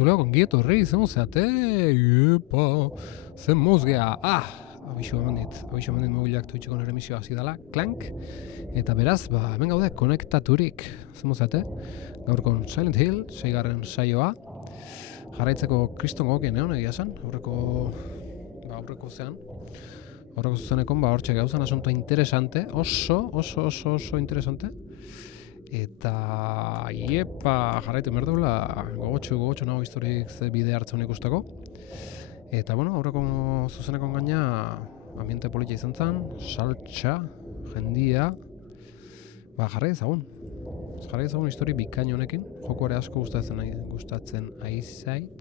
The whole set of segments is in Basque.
entzuleak ongiet horri, zen zeate, iepa, zen mozgea, abixo eman dit mobilak Twitcheko nire emisioa hasi dela, klank, eta beraz, hemen gaude, konektaturik, zen zeate, gaurkon Silent Hill, 6. saioa, jarraitzeko kriston gogokien egon egia esan, aurreko zuzenekon, hortxe gauzan asunto interesante, oso interesante, eta jarraitu merdula, gogotxo nago historik ze bide hartzen ikusteko, eta aurreko zuzenekon gaina ambiente politia izan zen, saltxa, jendia, jarrai ezagun histori bikain honekin, jokoare asko gustatzen aizait,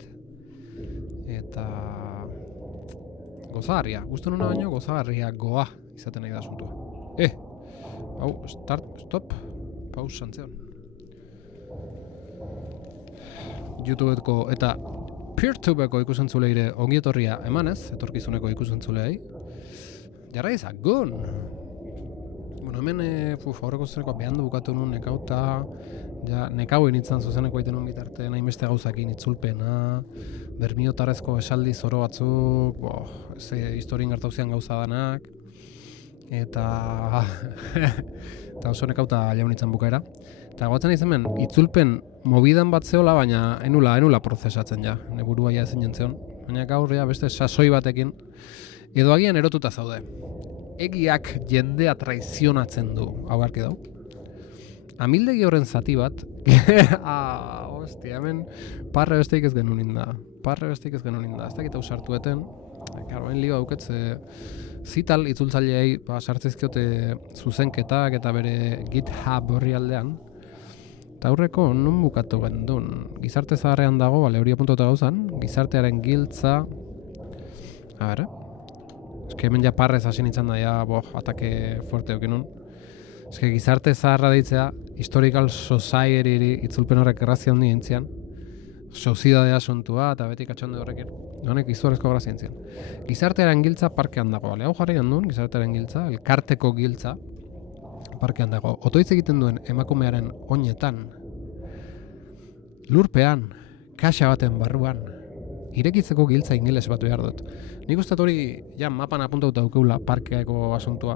eta gozagarria, guztu nuna baino gozagarria goa izaten nahi da asuntua. Stop, paus santzeon. YouTubeko eta Peertubeko ikusentzuleire ongietorria emanez, etorkizuneko ikusentzulei, jarra ezagun! Hemen aurreko zuzenekoa behandu bukatu nuen nekauta, nekau initzan zuzeneko egiten nuen bitarte, nahi beste gauzakin itzulpena, bermiotarrezko esaldi zoro batzuk, historien gertauzian gauza danak, eta oso nekauta jaun itzan bukaera. Eta goatzen izan ben, itzulpen mobidan bat zehola, baina enula prozesatzen ja, neburua ja ezin jentzeon. Baina gaur beste sasoi batekin, edo agian erotuta zaude. Egiak jendea traizionatzen du, hau garki dau. Amildegi horren zati bat, hemen parre besteik ez genuen inda. Ez dakit hau sartueten, hain lio dauketz, zital itzultzaileei sartzezkiote zuzenketak eta bere GitHub horri aldean. Eta aurreko non bukatu gendun, gizarte zaharrean dago, hori gauzan, gizartearen giltza, hemen ja parrez hasi nintzen da, atake fuerte okinun. Gizarte zaharra deitzea, Historical Society itzulpen horrek errazia handi entzian. Sozidadea asuntua eta beti katxonde horrekin. Honek izugarrizko grazia entzian. Gizartearen giltza parkean dago, hau jarri gandun, gizartearen giltza, elkarteko giltza, parkean dago. Otoitz egiten duen emakumearen oinetan, lurpean, kaxa baten barruan, irekitzeko giltza ingeles bat behar dut. Nik uste hori mapan apuntauta dukeula parkeako asuntua.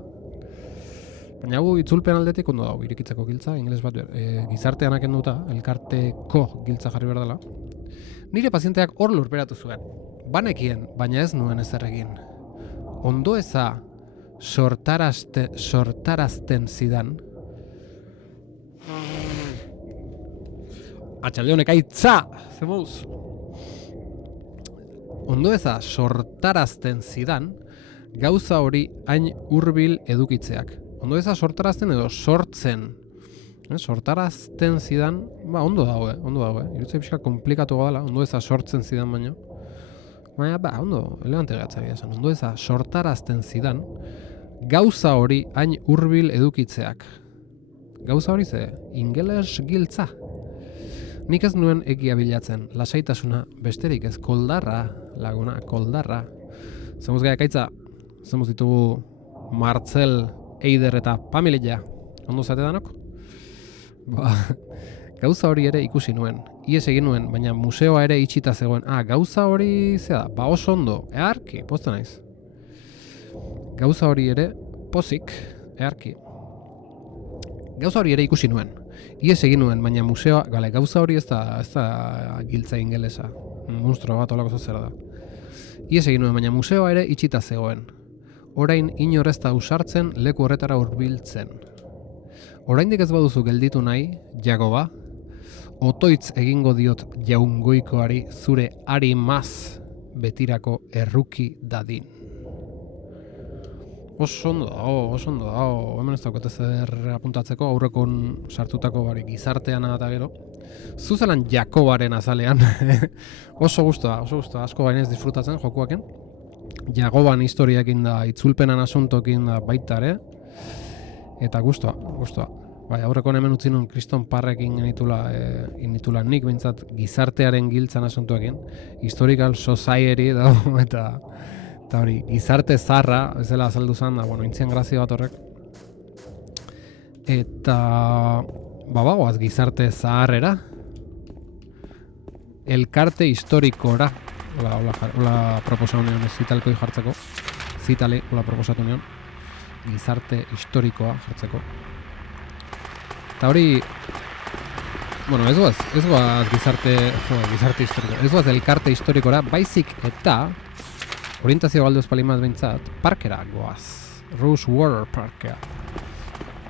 Baina hau itzulpen aldetik ondo dago, irekitzeko giltza, ingeles bat gizartean akenduta, elkarteko giltza jarri behar dela. Nire pazienteak hor lurperatu zuen. Banekien, baina ez nuen ezer egin. Ondo eza sortarazten zidan. Atxalde honek aitza! Zemuz! Ondo eza sortarazten zidan, gauza hori hain hurbil edukitzeak. Ondo eza sortarazten edo sortzen. Sortarazten zidan, ondo dago, Irutzea pixka komplikatu gadala, ondo eza sortzen zidan baino. Baina, ondo, elegante gatzak esan. Ondo eza sortarazten zidan, gauza hori hain hurbil edukitzeak. Gauza hori ze, ingeles giltza. Nik ez nuen egia bilatzen, lasaitasuna besterik ez, koldarra, laguna, koldarra. Zemuz gaiak aitza, zemuz ditugu Martzel, Eider eta Pamilia, ondo zate danok? Gauza hori ere ikusi nuen, ies egin nuen, baina museoa ere itxita zegoen. Gauza hori zea da, oso ondo, eharki, posta naiz. Gauza hori ere, pozik, eharki. Gauza hori ere ikusi nuen. Ies egin nuen, baina museoa, gauza hori ez da giltza ingelesa. Monstro bat olako zozera da. Ies egin nuen, baina museoa ere itxita zegoen. Orain inorez da usartzen leku horretara hurbiltzen. Oraindik ez baduzu gelditu nahi, Jagoba, otoitz egingo diot jaungoikoari zure ari maz betirako erruki dadin. Oso ondo dago, hemen ez daukot ezer apuntatzeko, aurrekon sartutako gizarteana eta gero. Zuzelan Jakobaren azalean, oso guztua, asko gainez disfrutatzen jokuaken. Jagoban historiakin da, itzulpenan asuntokin da baita ere, eta guztua. Aurrekon hemen utzi nun kriston parrekin genitula nik bintzat gizartearen giltzan asuntuekin, Historical Society dago, eta hori, gizarte zarra, ez dela azaldu zen, intzian grazia bat horrek. Eta, bagoaz gizarte zaharrera. elkarte historikora. Hola proposatu nion, zitalkoi jartzeko. Zitale, hola proposatu nion. Gizarte historikoa jartzeko. Eta hori, bueno, ez goaz gizarte historiko. Ez goaz elkarte historikora, baizik eta orientazio galdu espalimat behintzat, parkera goaz. Rose Water Parkera.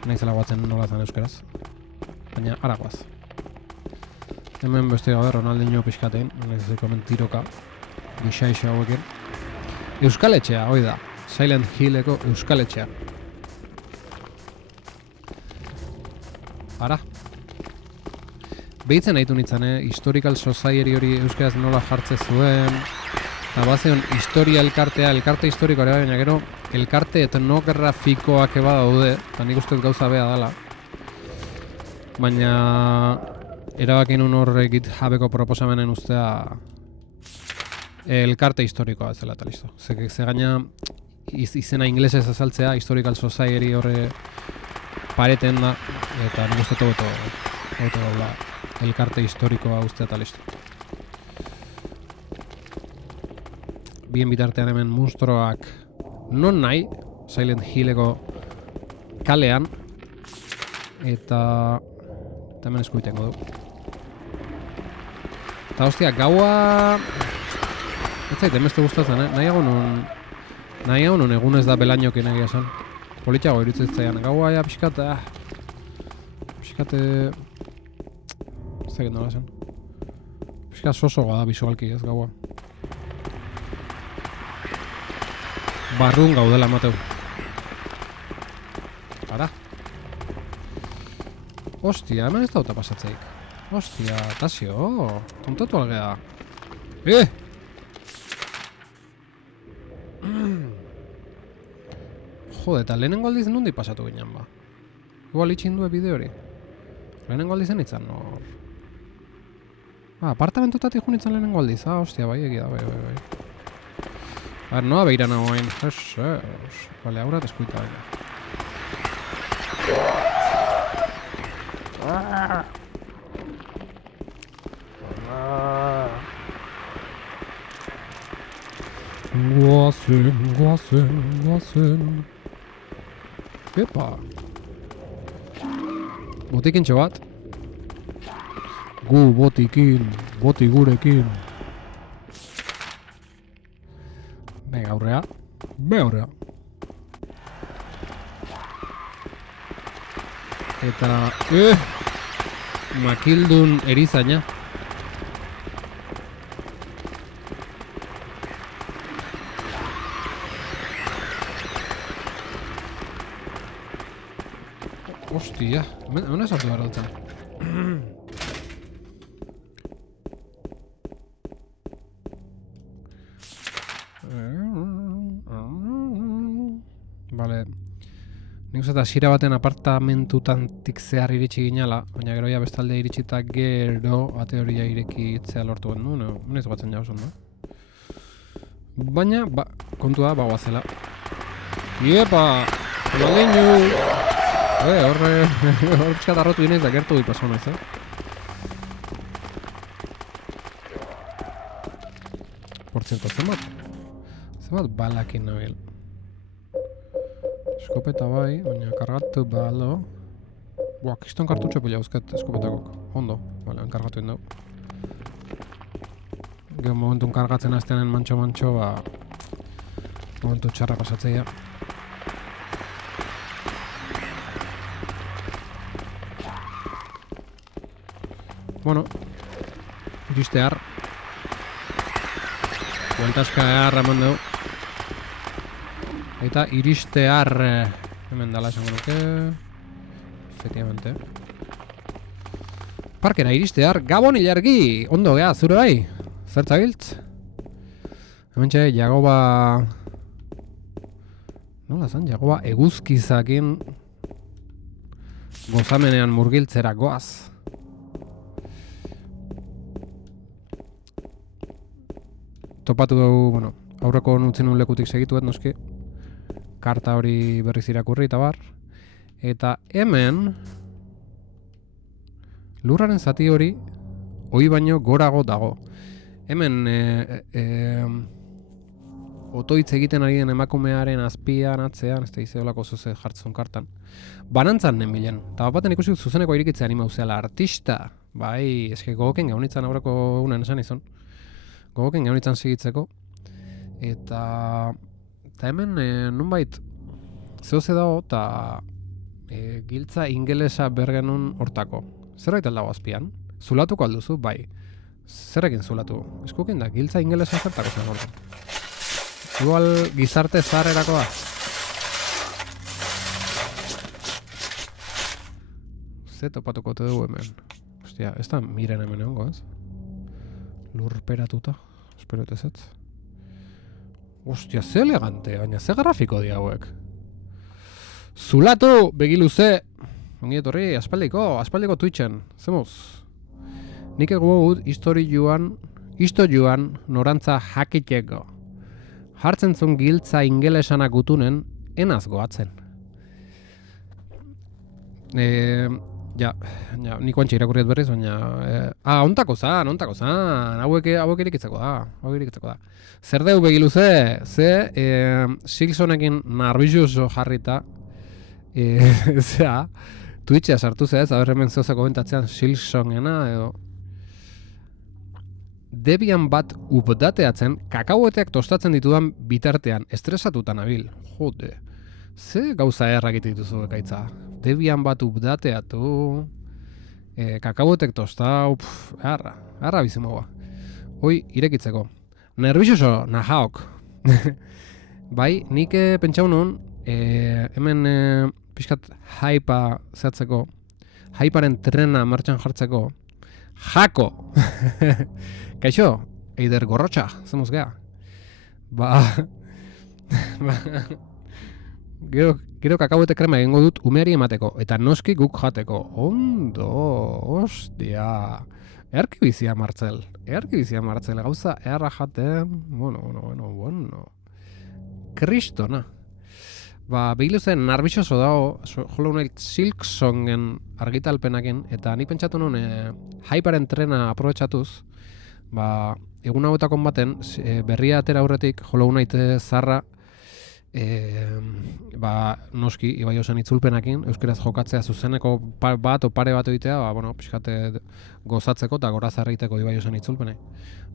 Naizela guatzen nola zan euskaraz. Baina, ara goaz. Hemen beste gabe, Ronaldinho pixkatein, naizeko mentiroka, gixaixa hauekin. Euskaletxea, hoi da. Silent Hilleko Euskaletxea. Ara. Behitzen nahitu nintzen, Historical Society hori euskaraz nola jartze zuen. Eta bazion, historia elkartea, elkarte historikoa, baina gero, elkarte etnografikoak eba daude, eta nik uste gauza bea dela. Baina, erabakin horre GitHubeko proposamenen ustea elkarte historikoa ez dela eta listo. Ze gaina, izena inglesez azaltzea, Historical Society horre pareten da, eta nik uste hobeto elkarte historikoa ustea eta listo. Bien bitartean hemen monstruoak non nahi, Silent Hilleko kalean, eta hemen eskuitengo du. Eta hostia, gaua... Ez zait, emezte gustatzen, nahiago nun egunez da belainokin egia esan. Politxago irutzeitzaian, gaua ja pixkat... Pixkat... Ez zait nola esan. Pixkat sosoga da visualki ez gaua. Barrun gaudela mateu. Ara. Ostia, hemen ez dauta pasatzeik. Ostia, Tasio, tontatu algea. Jode, eta lehenengo aldiz nundi pasatu ginen ba. Igual itxindue bideo hori. Lehenengo aldizen itzan, no. Apartamentotatik junitzen lehenengo aldiz. Ostia, bai, egia da, bai. A ver, noa beira nagoen. Jesus. Vale, ahora te escuita. Guazen. Epa. Botikintxo bat. Gu botikin, boti gurekin. Venga, aurrea. Eta... Makildun erizaina. Ostia, hemen esartu behar dutzen. Vale. Nik uste eta sira baten apartamentutantik zehar iritsi ginala, baina gero ja bestalde iritsita gero ate hori ja irekitzea lortu gendu, nez batzen jauz ondo. Baina, kontua bagoazela. Iepa! Ronaldinho! Horre pixkat arrotu dinez da gertu di paso naiz, Por cierto, zenbat balakin nabil. Eskopeta bai, baina kargatu balo. Buah, kiston kartutxo pila uzket eskopetakok. Ondo, bale, enkargatu indau. Gero momentun kargatzen azteanen mantxo, momentu txarra pasatzeia. Bueno, iristear. Bueltaska eman dugu. Eta iristear hemen dala esango nuke. Efectivamente. Parkera iristear Gabon Ilargi! Ondo gea, zure bai? Zertzagiltz? Hemen txe, Jagoba... Nola zan, Jagoba eguzkizakin gozamenean murgiltzera goaz. Topatu dugu, bueno, aurreko nutzen un lekutik segituet, noski. Karta hori berriz irakurri eta bar. Eta hemen lurraren zati hori hoi baino gorago dago. Hemen otoitz egiten ari den emakumearen azpian, atzean, ez da izeolako zoze jartzen kartan. Banantzan nenbilen. Eta baten ikusi zuzeneko irikitzea anima uzeala artista. Bai, eske gogoken gaunitzan aurreko unen esan izan. Gogoken gaunitzan segitzeko. Eta hemen nunbait zehoze dago eta giltza ingelesa bergenun hortako. Zerbait aldago azpian? Zulatuko alduzu? Bai. Zerrekin zulatu? Eskukin da, giltza ingelesa zertako zen hortan. Igual gizarte zaharrerako da. Ze topatuko te dugu hemen. Ostia, ez da miren hemen egongo, ez? Lurperatuta. Espero ez. Ostia, ze elegante, baina ze grafiko di hauek. Zulatu, begiluze! Ongi etorri, aspaldiko Twitchen. Zemuz? Nik ego isto joan norantza jakiteko. Hartzen zuen giltza ingelesanak gutunen, enaz goatzen. Nik oantxe irakurriet berriz, baina... ontako zan, hauek irikitzeko da. Zer deu begiluze, Silksonekin narbizioso jarrita, Twitchea sartu zez, aber hemen zehoza komentatzean Silksonena, edo... Debian bat updateatzen, kakaueteak tostatzen ditudan bitartean, estresatutan nabil. Jode, ze gauza errak dituzu ekaitza. Debian bat updateatu, kakauetek tostau, harra bizimoa. Hoi, irekitzeko. Nervixoso, nahaok. Bai, nik pentsau nun, hemen pixkat haipa zehatzeko, haiparen trena martxan jartzeko, jako! Kaixo, eider gorrotxa, zemuz geha. Gero kakauete krema egingo dut umeari emateko, eta noski guk jateko. Ondo, ostia. Earki bizia Martzel, gauza earra jaten, bueno. Kristona. Behiluzen narbixoso dago, jolo nahi Silksongen argitalpenakin, eta ni pentsatu nun haiparen trena aprobetxatuz, egun hauetakon baten, berria atera aurretik, jolo nahi zarra, noski, Ibai Osen itzulpenakin, euskeraz jokatzea zuzeneko bat o pare bat egitea, pixkate gozatzeko eta gora zarreiteko Ibai Osen itzulpenei.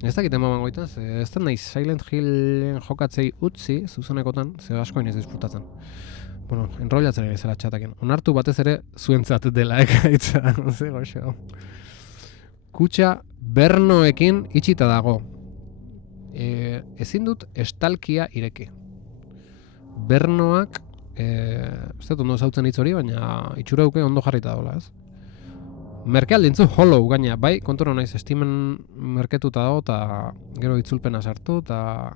Ez dakit emaman goitaz, ez da nahi Silent Hillen jokatzei utzi zuzenekotan, ze asko iniz disfrutatzen. Enrollatzen ere zela txatakin. Onartu batez ere zuentzat dela ekaitza, ze goxo. Kutxa bernoekin itxita dago. Ezin dut estalkia ireki. Bernoak, ez dut ondo zautzen hitz hori, baina itxura duke ondo jarrita dagoela, ez? Merkeal dintzu Hollow gaina, bai, konturo naiz, Steamen merketuta dago, eta gero itzulpena sartu, eta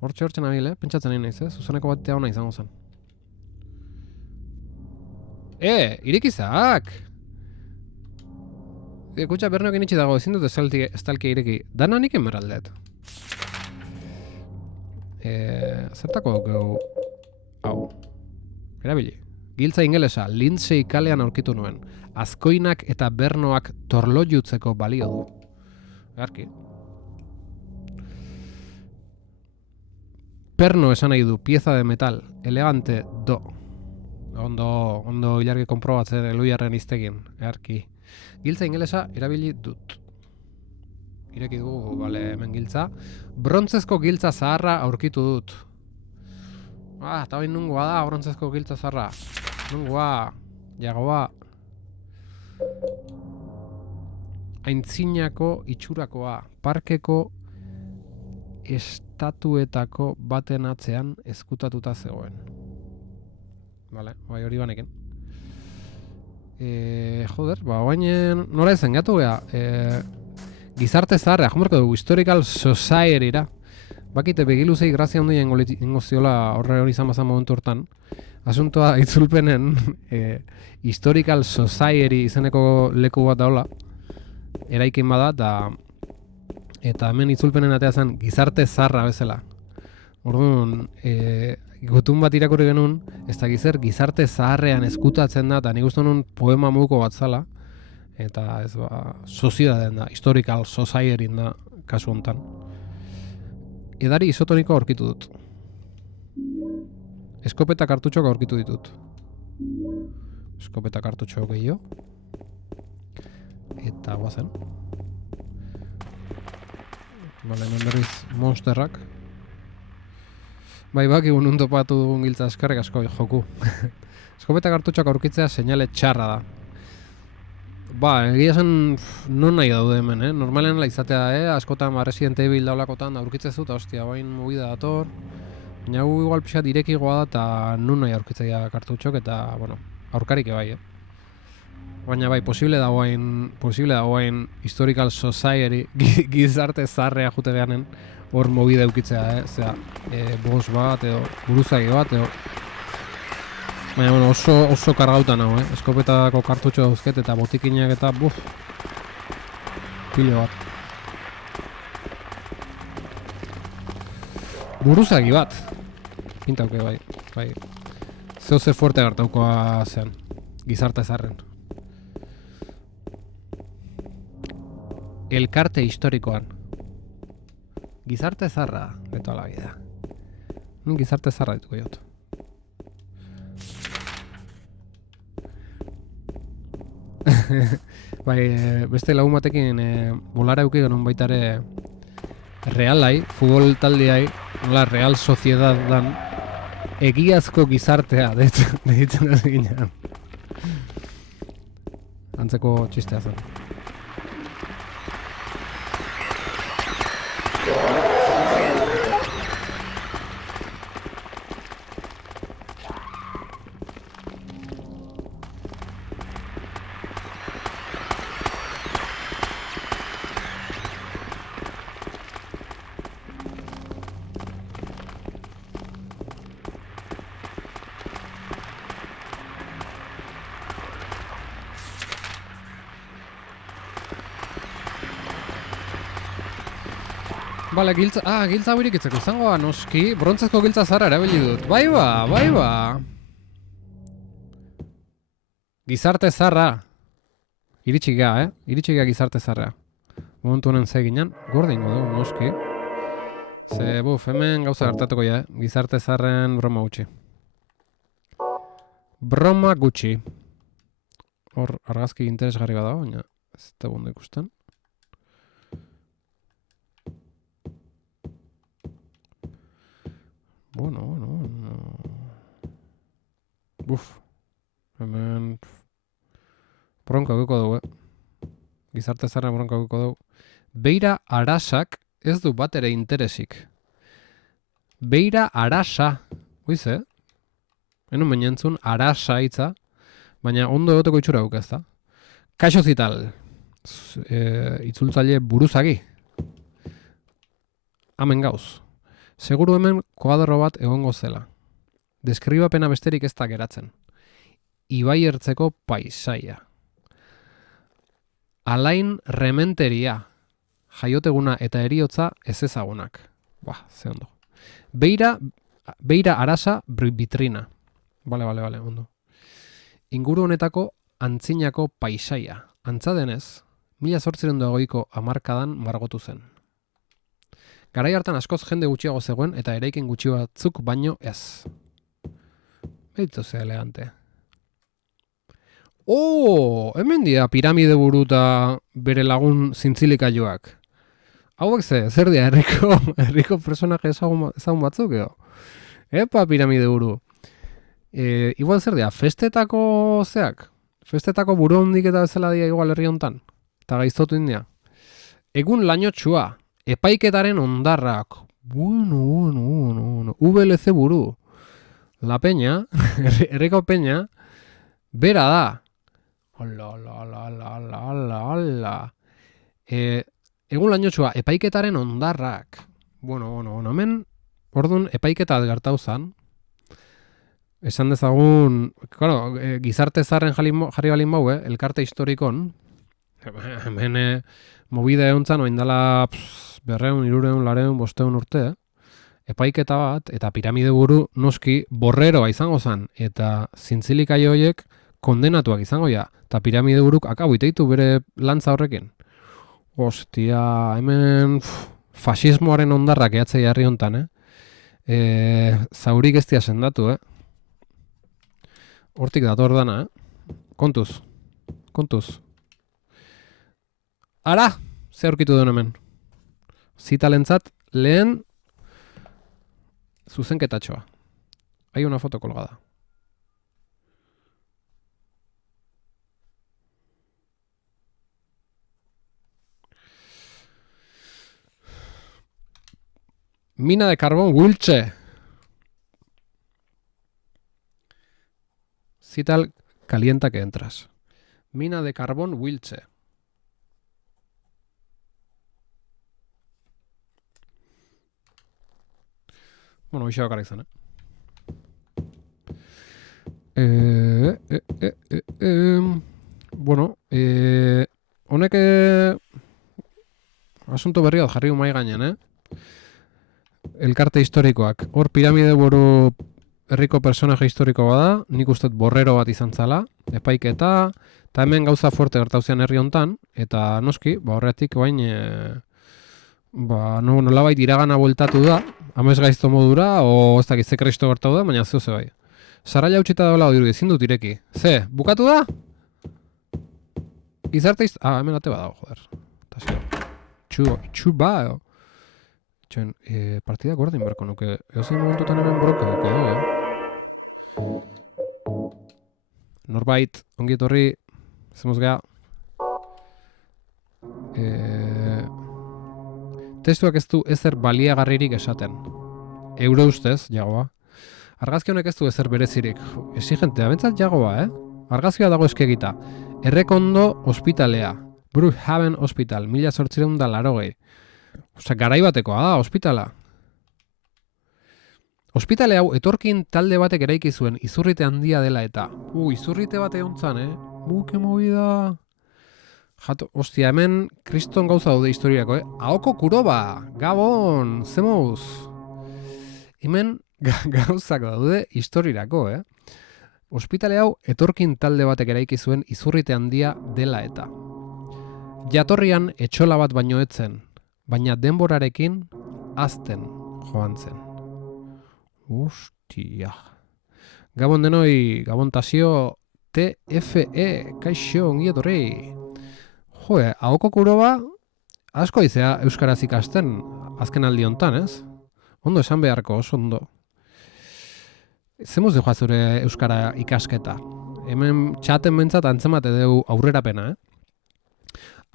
hortxe nabil, pentsatzen nahi naiz, zuzeneko batea hona izango zen. Irikizak! Kutxa bernoekin itxi dago, ezin dut estalkia ireki, dana nik emeraldet. Zertako dugu hau erabili. Giltza ingelesa, Lindsay kalean aurkitu nuen. Azkoinak eta bernoak torlojutzeko balio du. Garki. Perno esan nahi du, pieza de metal, elegante, do. Ondo ilargi konprobatzen eluiarren iztegin. Garki. Giltza ingelesa erabili dut. Ireki dugu, hemen giltza. Brontzezko giltza zaharra aurkitu dut. Eta bain nungoa da, brontzezko giltza zaharra. Nungoa, jagoa. Aintzinako itxurakoa. Parkeko estatuetako baten atzean ezkutatuta zegoen. Bai hori banekin. Joder, baina nora ezen gatu geha. Gizarte zaharra, jomerko dugu, Historical Society-ra. Bakite begiluzei grazia ondien ingoziola horre hori izan bazan momentu hortan. Asuntoa itzulpenen Historical Society izeneko leku bat daola. Eraikin bada, eta hemen itzulpenen atea zen gizarte zaharra bezala. Orduan, gutun bat irakurri genuen, ez da gizarte zaharrean ezkutatzen da, eta nik uste nuen poema muko bat zala. eta ez sozietatean da, historical society da kasu hontan. Edari isotonikoa aurkitu dut. Eskopeta kartutxoak aurkitu ditut. Eskopeta kartutxo gehiago. Eta guazen. Bale, hemen berriz monsterrak. Bai, bakigu nun topatu dugun giltza eskerrik asko joku. Eskopeta kartutxoak aurkitzea seinale txarra da. Egia esan non nahi daude hemen, Normalen izatea, askotan Resident Evil daulakotan aurkitzez dut, ostia, bain mugida dator. Baina gu igual pixat irekigoa da, eta nun nahi aurkitzea kartutxok, eta, bueno, aurkarik bai, Baina bai, posible dagoen historical society gizarte zarrea jute behanen hor mugida eukitzea, Zera, boss bat, edo buruzagi bat, edo... Baina, bueno, oso kargautan hau, Eskopetako kartutxo dauzket eta botikinak eta, pilo bat. Buruzagi bat. Pintauke, bai. Zeu fuerte hartaukoa zean, gizarte zarren. Elkarte historikoan. Gizarte zarra, de toda la vida. Gizarte zarra dituko jot. Beste lagun batekin bolara euki genuen baita ere realai, futbol taldeai, Real Sociedad dan egiazko gizartea deitzen hasi ginean. Antzeko txistea zen. Bale, giltza haurik itzeko izango noski, brontzezko giltza zarra erabili dut. Bai ba. Gizarte zarra. Iritsi ga gizarte zarra. Momentu honen zeginen, gordingo dugu noski. Ze, hemen gauza gertatuko gizarte zarren broma gutxi. Broma gutxi. Hor, argazki interesgarri badago, baina ez da bondo ikusten. Bueno. Hemen... Bronka guko dugu, Gizarte zarra bronka guko dugu. Beira arasak ez du bat ere interesik. Beira arasa. Huize? Enun bainentzun arasa hitza, baina ondo egoteko itxura guk ez da. Kaixo zital. Itzultzaile buruzagi. Hemen gauz. Seguru hemen koadro bat egongo zela. Deskribapena besterik ez da geratzen. Ibai ertzeko paisaia. Alain rementeria. Jaioteguna eta eriotza ez ezagunak. Ze ondo. Beira arasa vitrina. Bale, ondo. Inguru honetako antzinako paisaia. Antza denez, 1820ko hamarkadan margotu zen. Garai hartan askoz jende gutxiago zegoen eta eraikin gutxi batzuk baino ez. Beitu ze elegante. Hemen dira piramide buru eta bere lagun zintzilikailuak. Hauek zer dira, herriko personaje ezagun batzuk edo? Epa piramide buru. Igual zer dira, festetako zeak? Festetako buru hondik eta bezala dira igual herri hontan? Eta gaiztotu india. Egun lainotxua. Epaiketaren ondarrak. Bueno. VLC buru. La peña, herriko peña, bera da. Ala. Egun lainotxua, epaiketaren ondarrak. Bueno, hemen, orduan, epaiketa gertau zan. Esan dezagun, claro, gizarte zarren jarri balin bau, elkarte historikon. Hemen, movida egontzan, oindala 200, 300, 400, 500 urte, epaiketa bat, eta piramide buru noski borreroa izango zen, eta zintzilikaio horiek kondenatuak izango ja. Eta piramide buruk akabo iteitu bere lantza horrekin. Ostia, hemen fasismoaren ondarrak ehatzei jarri hontan, zaurik ez dia sendatu, Hortik dator dana, Kontuz. Ara, ze aurkitu duen hemen. Zitalentzat lehen zuzenketatxoa. Hay una foto colgada. Mina de carbón Wilche. Cital calienta que entras. Mina de carbón Wilche. Bueno, hoxe bakar izan, Bueno, honek asunto berri bat jarri umai gainean, Elkarte historikoak. Hor piramide buru herriko personaje historiko bada, nik uste borrero bat izan zala, epaiketa, eta hemen gauza fuerte gertauzean herri hontan, eta noski, horretik bain, nolabait iragana bueltatu da, amez gaizto modura, o ez dakit ze kristo gertau da, baina zeu ze bai. Sarraila utxita daula odiru, ezin dut ireki. Ze, bukatu da? Gizarte hemen ate badago, joder. Txuba, partida gordin berko nuke. Eozin momentutan hemen broka duke, Norbait, ongi etorri, zemuz geha. Testuak ez du ezer baliagarririk esaten. Euro ustez, jagoa. Argazki honek ez du ezer berezirik. Exigentea, bentsat jagoa, Argazkia dago eskegita. Errekondo ospitalea. Brookhaven Hospital, 1880. Osa, garai batekoa da, ospitala. Ospitale hau etorkin talde batek eraiki zuen izurrite handia dela eta. Izurrite bate hontzan, ke movida. Jato, ostia, hemen kriston gauza daude historiako, Ahoko Kuroba, Gabon, zemouz. Hemen gauzak daude historiarako, Ospitale hau etorkin talde batek eraiki zuen izurrite handia dela eta. Jatorrian etxola bat baino etzen, baina denborarekin azten joan zen. Ostia. Gabon denoi, Gabon tasio, TFE, kaixo, ongi etorri. Ahoko Kuroba asko izea euskaraz ikasten azken aldi hontan, ez? Ondo esan beharko, oso ondo. Zemuz dejoa zure euskara ikasketa. Hemen txaten bentsat antzemate dugu aurrerapena,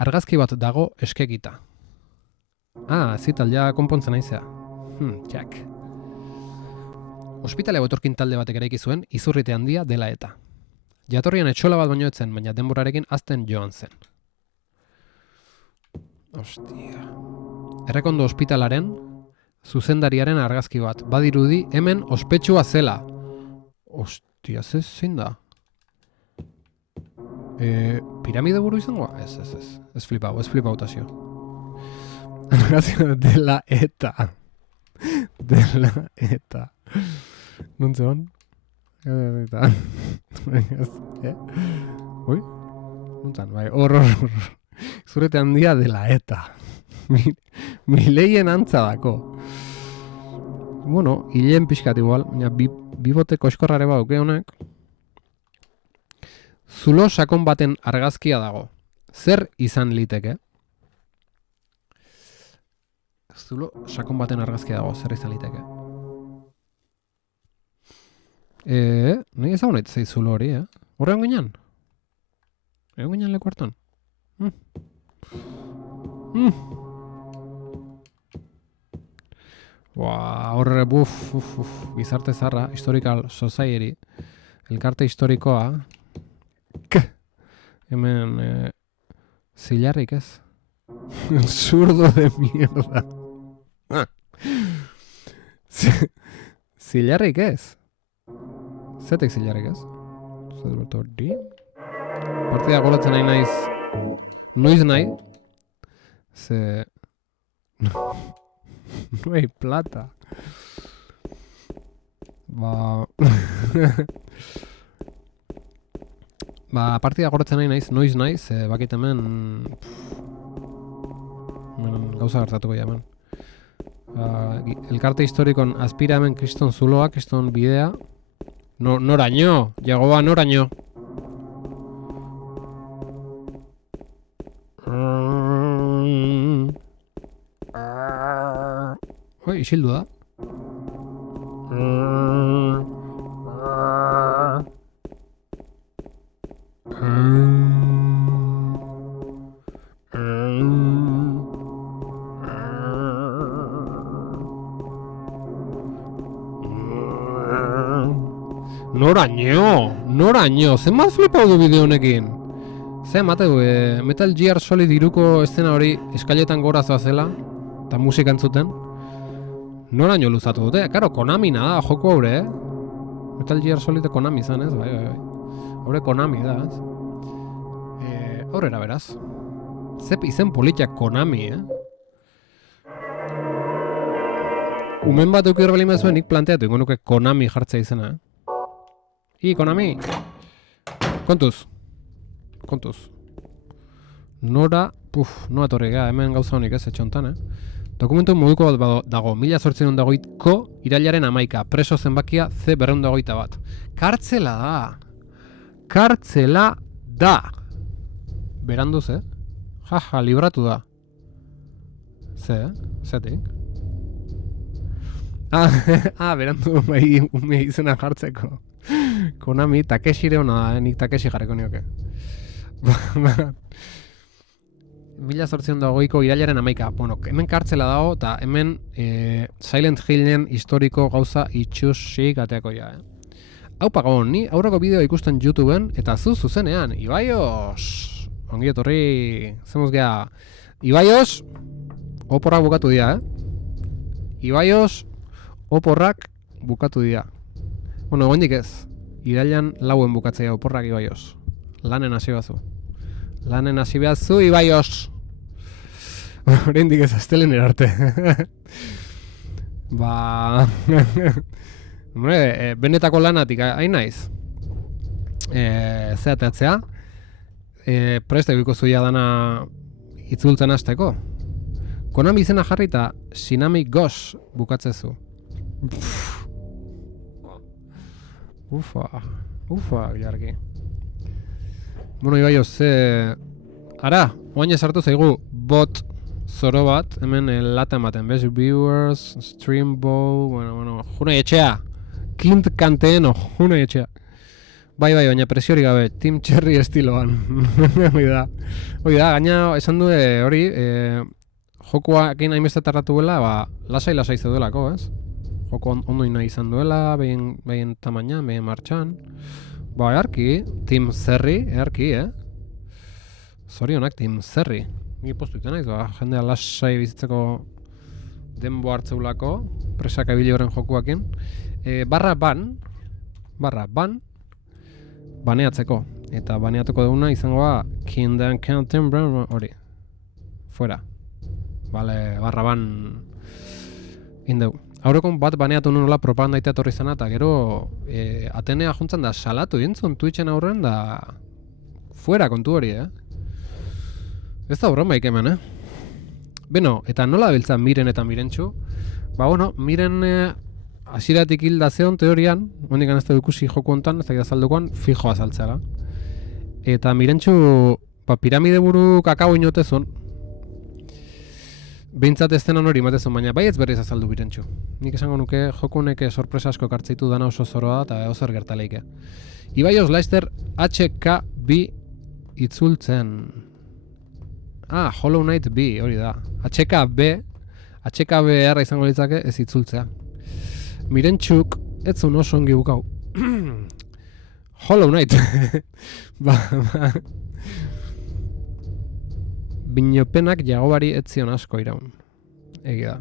Argazki bat dago eskegita. Zital, ja konpontzen naizea. Txak. Ospitale etorkin talde batek eraiki zuen izurrite handia dela eta. Jatorrian etxola bat baino etzen, baina denborarekin azten joan zen. Ostia. Errekondo ospitalaren zuzendariaren argazki bat. Badirudi hemen ospetsua zela. Ostia, zein da? Piramide buru izangoa? Ez flipau tasio. Argazki dela eta. Nuntze hon? Nuntzan, bai, hor. Zurete handia dela eta. Mileien antza dako. Bueno, hileen pixkat igual, baina biboteko eskorrare bauke honek. Zulo sakon baten argazkia dago. Zer izan liteke? Zulo sakon baten argazkia dago, zer izan liteke? Nahi ezagun eitzei zulo hori, Horre egon ginen? Egon ginen leku hartan? Horre, gizarte zarra, Historical Society, elkarte historikoa, hemen, zilarrik ez? Zurdo de mierda. Zilarrik ez? Zetek zilarrik ez? Zerberto hori? Partida golatzen nahi naiz, noiz nahi? Ze... No hay plata. Ba, partida goretzen nahi naiz, noiz naiz, bakit hemen gauza gertatuko hemen. Elkarte historikon azpira hemen kriston zuloa, kriston bidea. Noraino, Jagoba, noraino. Oi, isildu da. Noraino, zenbat flipau du bideo honekin? Zer mateu, Metal Gear Solid iruko estena hori eskailetan gora zoazela, eta musika entzuten. Noraino luzatu dute? Karo, Konami da, joko haure, Metal Gear Solid Konami izan, ez? Bai. Haure Konami da, ez? Aurrera beraz. Zep izen politiak Konami, Umen bat eukir bali mezuen, nik planteatu ingo nuke Konami jartzea izena, Konami! Kontuz. Nora, noa torrega, hemen gauza honik ez etxontan, Dokumentu moduko bat dago, 1828ko irailaren 11, preso zenbakia C221. Kartzela da! Beranduz, Jaja, libratu da. Zetik? Berandu ume izena jartzeko. Konami, Takeshire hona da, nik Takeshi jarreko nioke. 1828ko irailaren 11. Bueno, hemen kartzela dago, eta hemen Silent Hillen historiko gauza itxusik ateako ja, Hau pagón, ni aurreko bideo ikusten YouTubeen, eta zuzenean, Ibaios! Ongi etorri, zemuz geha. Ibaios, oporrak bukatu dira, Ibaios, oporrak bukatu dira. Bueno, egondik ez. Irailan lauen bukatzea oporrak Ibaios. Lanen hasi bazu, Ibaios! Horendik ez astelen erarte. Benetako lanatik, hain naiz. Zeateatzea. Prestek ikustuia dana itzultzen hasteko. Konami izena jarri eta Shinami Ghost bukatzezu. Ufa, bilarki. Bueno, Ibaios, oain esartu zaigu bot zoro bat, hemen lata ematen, bez? Viewers, Streambow, bueno, junai etxea. Kint kanteeno, junai etxea. Bai, baina presiori gabe, Team Cherry estiloan. Hoi da, gaina esan du hori, jokoakin hainbeste tarratu duela, lasai zeudelako, ez? Joko ondo nahi izan duela, behien tamaina, behien martxan. Earki, Team Zerri, Zorionak, Team Zerri. Ni postu iten naiz, jendea lasai bizitzeko denbo hartzeulako, presak abili horren jokuakin. Barra ban, baneatzeko. Eta baneatuko duguna izangoa Kingdom Canterbury hori. Fuera. Vale, barra ban indeu. Aurrekon bat baneatu nunola propaganda itea torri zena, eta gero Atenea juntzan da salatu dintzun Twitchen aurren da fuera kontu hori, Ez da bromaik hemen, Beno, eta nola biltza Miren eta Mirentxu? Miren hasiratik hilda zeon teorian, hondik ez da ikusi joku hontan, ez da azaldukoan, fijo azaltzea. Eta Mirentxu, piramide buru kakao inotezun, behintzat estenan hori matezun, baina bai ez berriz azaldu Mirentxu. Nik esango nuke joku honek sorpresa asko kartzitu dana oso zoroa eta ozer gertaleike. Ibaios Leicester HK2 itzultzen. Hollow Knight B, hori da. HKB erra izango litzake ez itzultzea. Mirentxuk ez zuen oso ongi bukau. Hollow Knight. Binopenak Jagobari ez zion asko iraun. Egi da,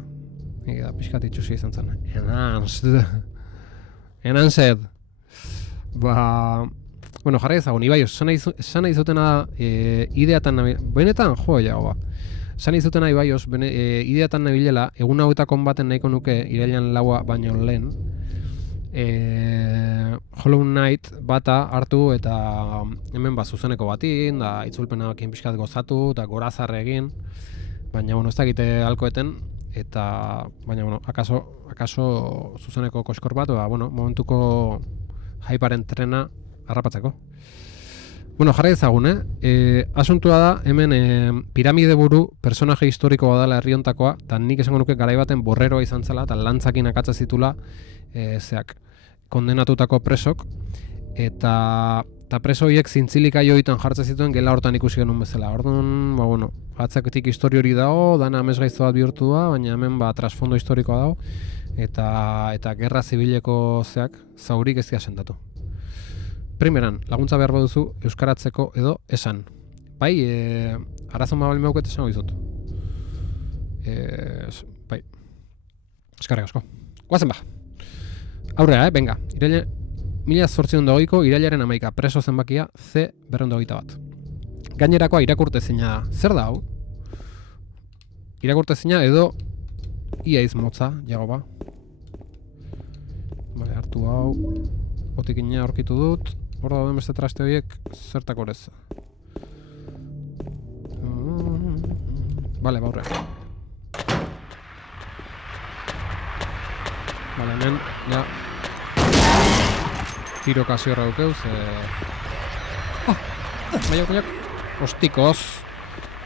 pixkat itxusi izan zen. Enhanced. Bueno, jarri ezagun, Ibaios, esan nahi zutena ideatan benetan, Jagoba. Esan nahi zutena Ibaios, ideatan nabilela, egun hauetakon baten nahiko nuke irailan laua baino lehen, Hollow Knight bata hartu eta hemen zuzeneko batin, da itzulpenakin pixkat gozatu eta gorazarre egin, baina, bueno, ez dakite alkoeten, eta, baina, bueno, akaso zuzeneko koskor bat, bueno, momentuko hyparen trena harrapatzeko. Bueno, jarra ezagun, asuntua da, hemen piramide buru personaje historiko dela herriontakoa, eta nik esango nuke garai baten borreroa izan zela, eta lantzakin akatza zitula, kondenatutako presok, eta preso horiek zintzilika joitan jartzen zituen gela hortan ikusi genuen bezala. Orduan, bueno, atzaketik histori hori dago, dana amesgaizto bat bihurtu da, baina hemen trasfondo historikoa dago, eta gerra zibileko zaurik ez dira sentatu. Primeran, laguntza behar baduzu euskaratzeko edo esan. Bai, arazon babali mauket esango dizut. Bai, eskarrik asko. Guazen ba. Aurrera, venga. Mila 1820ko irailaren 11 preso zenbakia C221. Gainerakoa irakurtezina da. Zer da hau? Irakurtezina edo iaiz motza, jago ba. Bale, hartu hau. Botikina aurkitu dut. Hor dauden beste traste horiek zertako ez. Bale, baurre. Bale, hemen, ja. Tiro kasi horra dukeuz. Baiok.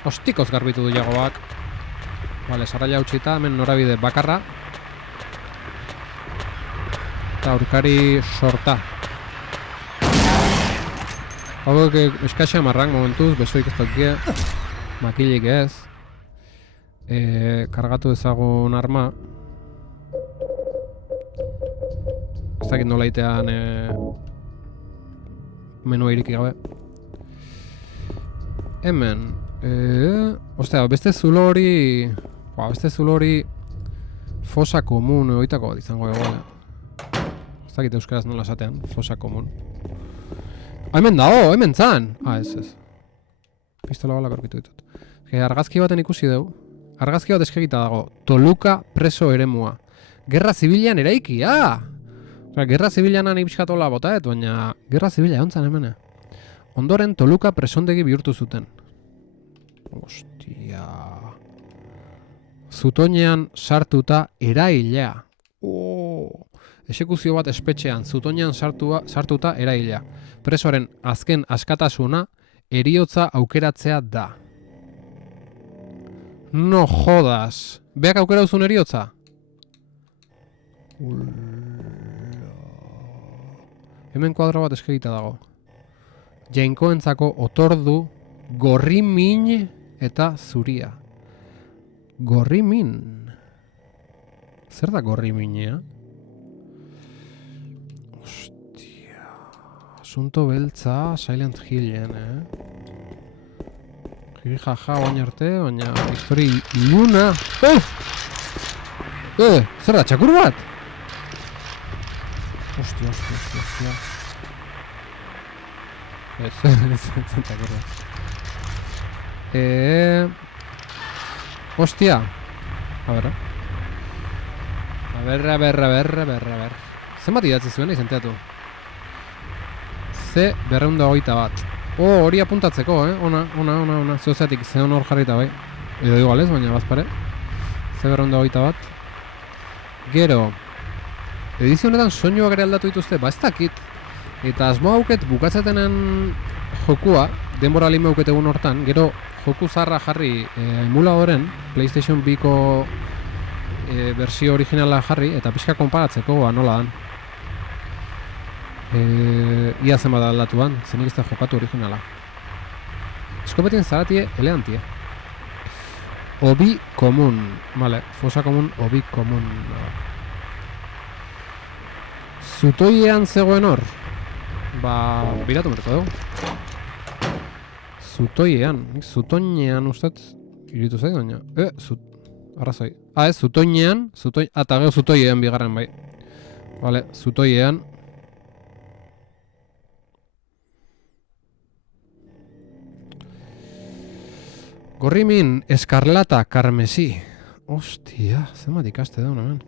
Ostikoz garbitu du jagoak. Bale, sarraila utxita, hemen norabide bakarra. Eta aurkari sorta. Hauek eskaxea marrak momentuz, besoik ez tokie, makilik ez. Kargatu ezagun arma. Ez dakit nola itean menua iriki gabe. Hemen, ostea, beste zulo hori fosa komun oitako bat izango egon. Ez dakit euskaraz nola esatean, fosa komun. Hemen dago, hemen zan! Ez. Pistola balak aurkitu ditut. Argazki baten ikusi dugu. Argazki bat eskegita dago. Toluca preso eremua. Gerra zibilean eraikia! Gerra zibilean nahi pixkatola botaet, baina gerra zibila ontzan hemen. Ondoren Toluca presondegi bihurtu zuten. Ostia... Zutoinean sartuta eraila. Esekuzio bat espetxean, zutoinean sartuta eraila. Presoaren azken askatasuna heriotza aukeratzea da. No jodas! Beak aukera duzun heriotza? Hemen kuadro bat eskegita dago. Jainkoentzako otordu, gorri min eta zuria. Gorri min? Zer da gorri minea? Asunto beltza Silent Hillen, Jiri jaja baina arte, baina histori iluna. Zer da, txakur bat? Ostia. Ez txakur bat. Ostia. A ber. Zenbat idatzi zuen izenteatu? C221. Hori apuntatzeko, Ona. Zeozeatik, zeon hor jarrita bai. Edo igualez, baina bazpare. C221. Gero, edizio honetan soinuak ere aldatu dituzte, ez dakit. Eta asmo hauket bukatzetenen jokua, denbora lima hauket egun hortan, gero joku zarra jarri emuladoren, PlayStation 2ko versio originala jarri, eta pixka konparatzeko, nola dan. Ia zenbat aldatuan, zenik ez da jokatu originala. Eskopetien zaratie eleantie. Obi komun. Vale, fosa komun, obi komun. Zutoiean zegoen hor? Biratu merko dugu. Zutoinean ustez iritu zait, baina. Arrazoi. Ez, zutoinean, eta gero zutoiean bigarren bai. Vale, zutoiean. Gorrimin, eskarlata, karmesi. Ostia, zenbat ikaste daun hemen.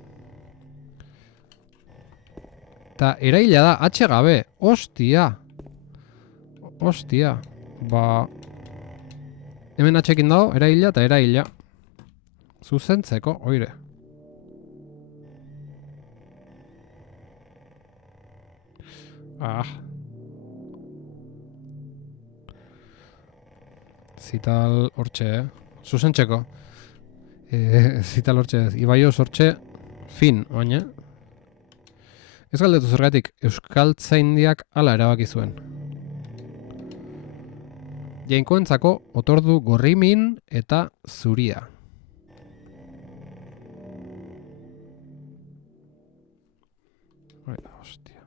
Eta eraila da, atxe gabe. Ostia. Ostia. Ba... Hemen atxekin dago, eraila eta eraila. Zuzentzeko, oire. Zital hortxe, Zuzentxeko. Zital hortxe, Ibaioz hortxe, fin, baina. Ez galdetu zergatik, Euskaltzaindiak hala erabaki zuen. Jainkoentzako otordu gorrimin eta zuria. Hostia.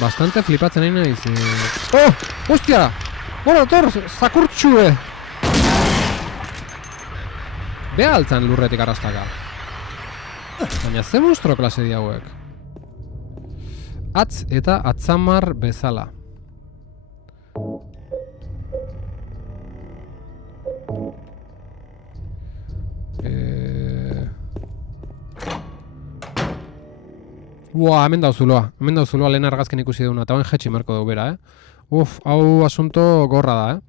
Bastante flipatzen nahi naiz. Oh! Hostia! Hora, tor! Zakurtxue! Bea altzan lurretik arrastaka. Baina ze monstro klase di hauek? Atz eta atzamar bezala. Hemen dau zuloa. Hemen dau zuloa lehen argazken ikusi duguna. Eta hoen jetxi marko dugu bera, hau asunto gorra da,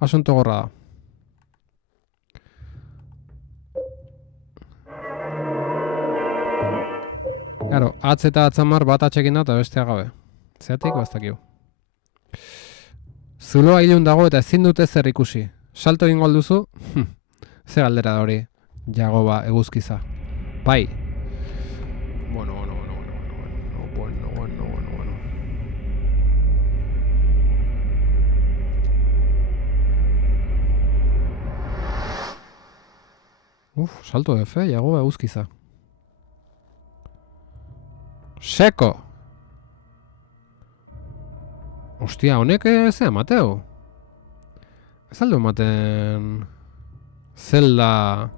Asunto gorra da. Claro, atz eta atzamar bat atxekin da eta bestea gabe. Zeatik baztakiu. Zuloa ilun dago eta ezin dute zer ikusi. Salto egingo alduzu? Zer galdera da hori? Jagoba, eguzkiza. Bai. Bueno. Salto de fe, jagoba, eguzkiza. Seko! Ostia, honek ze amateu? Ez aldo ematen... Zelda...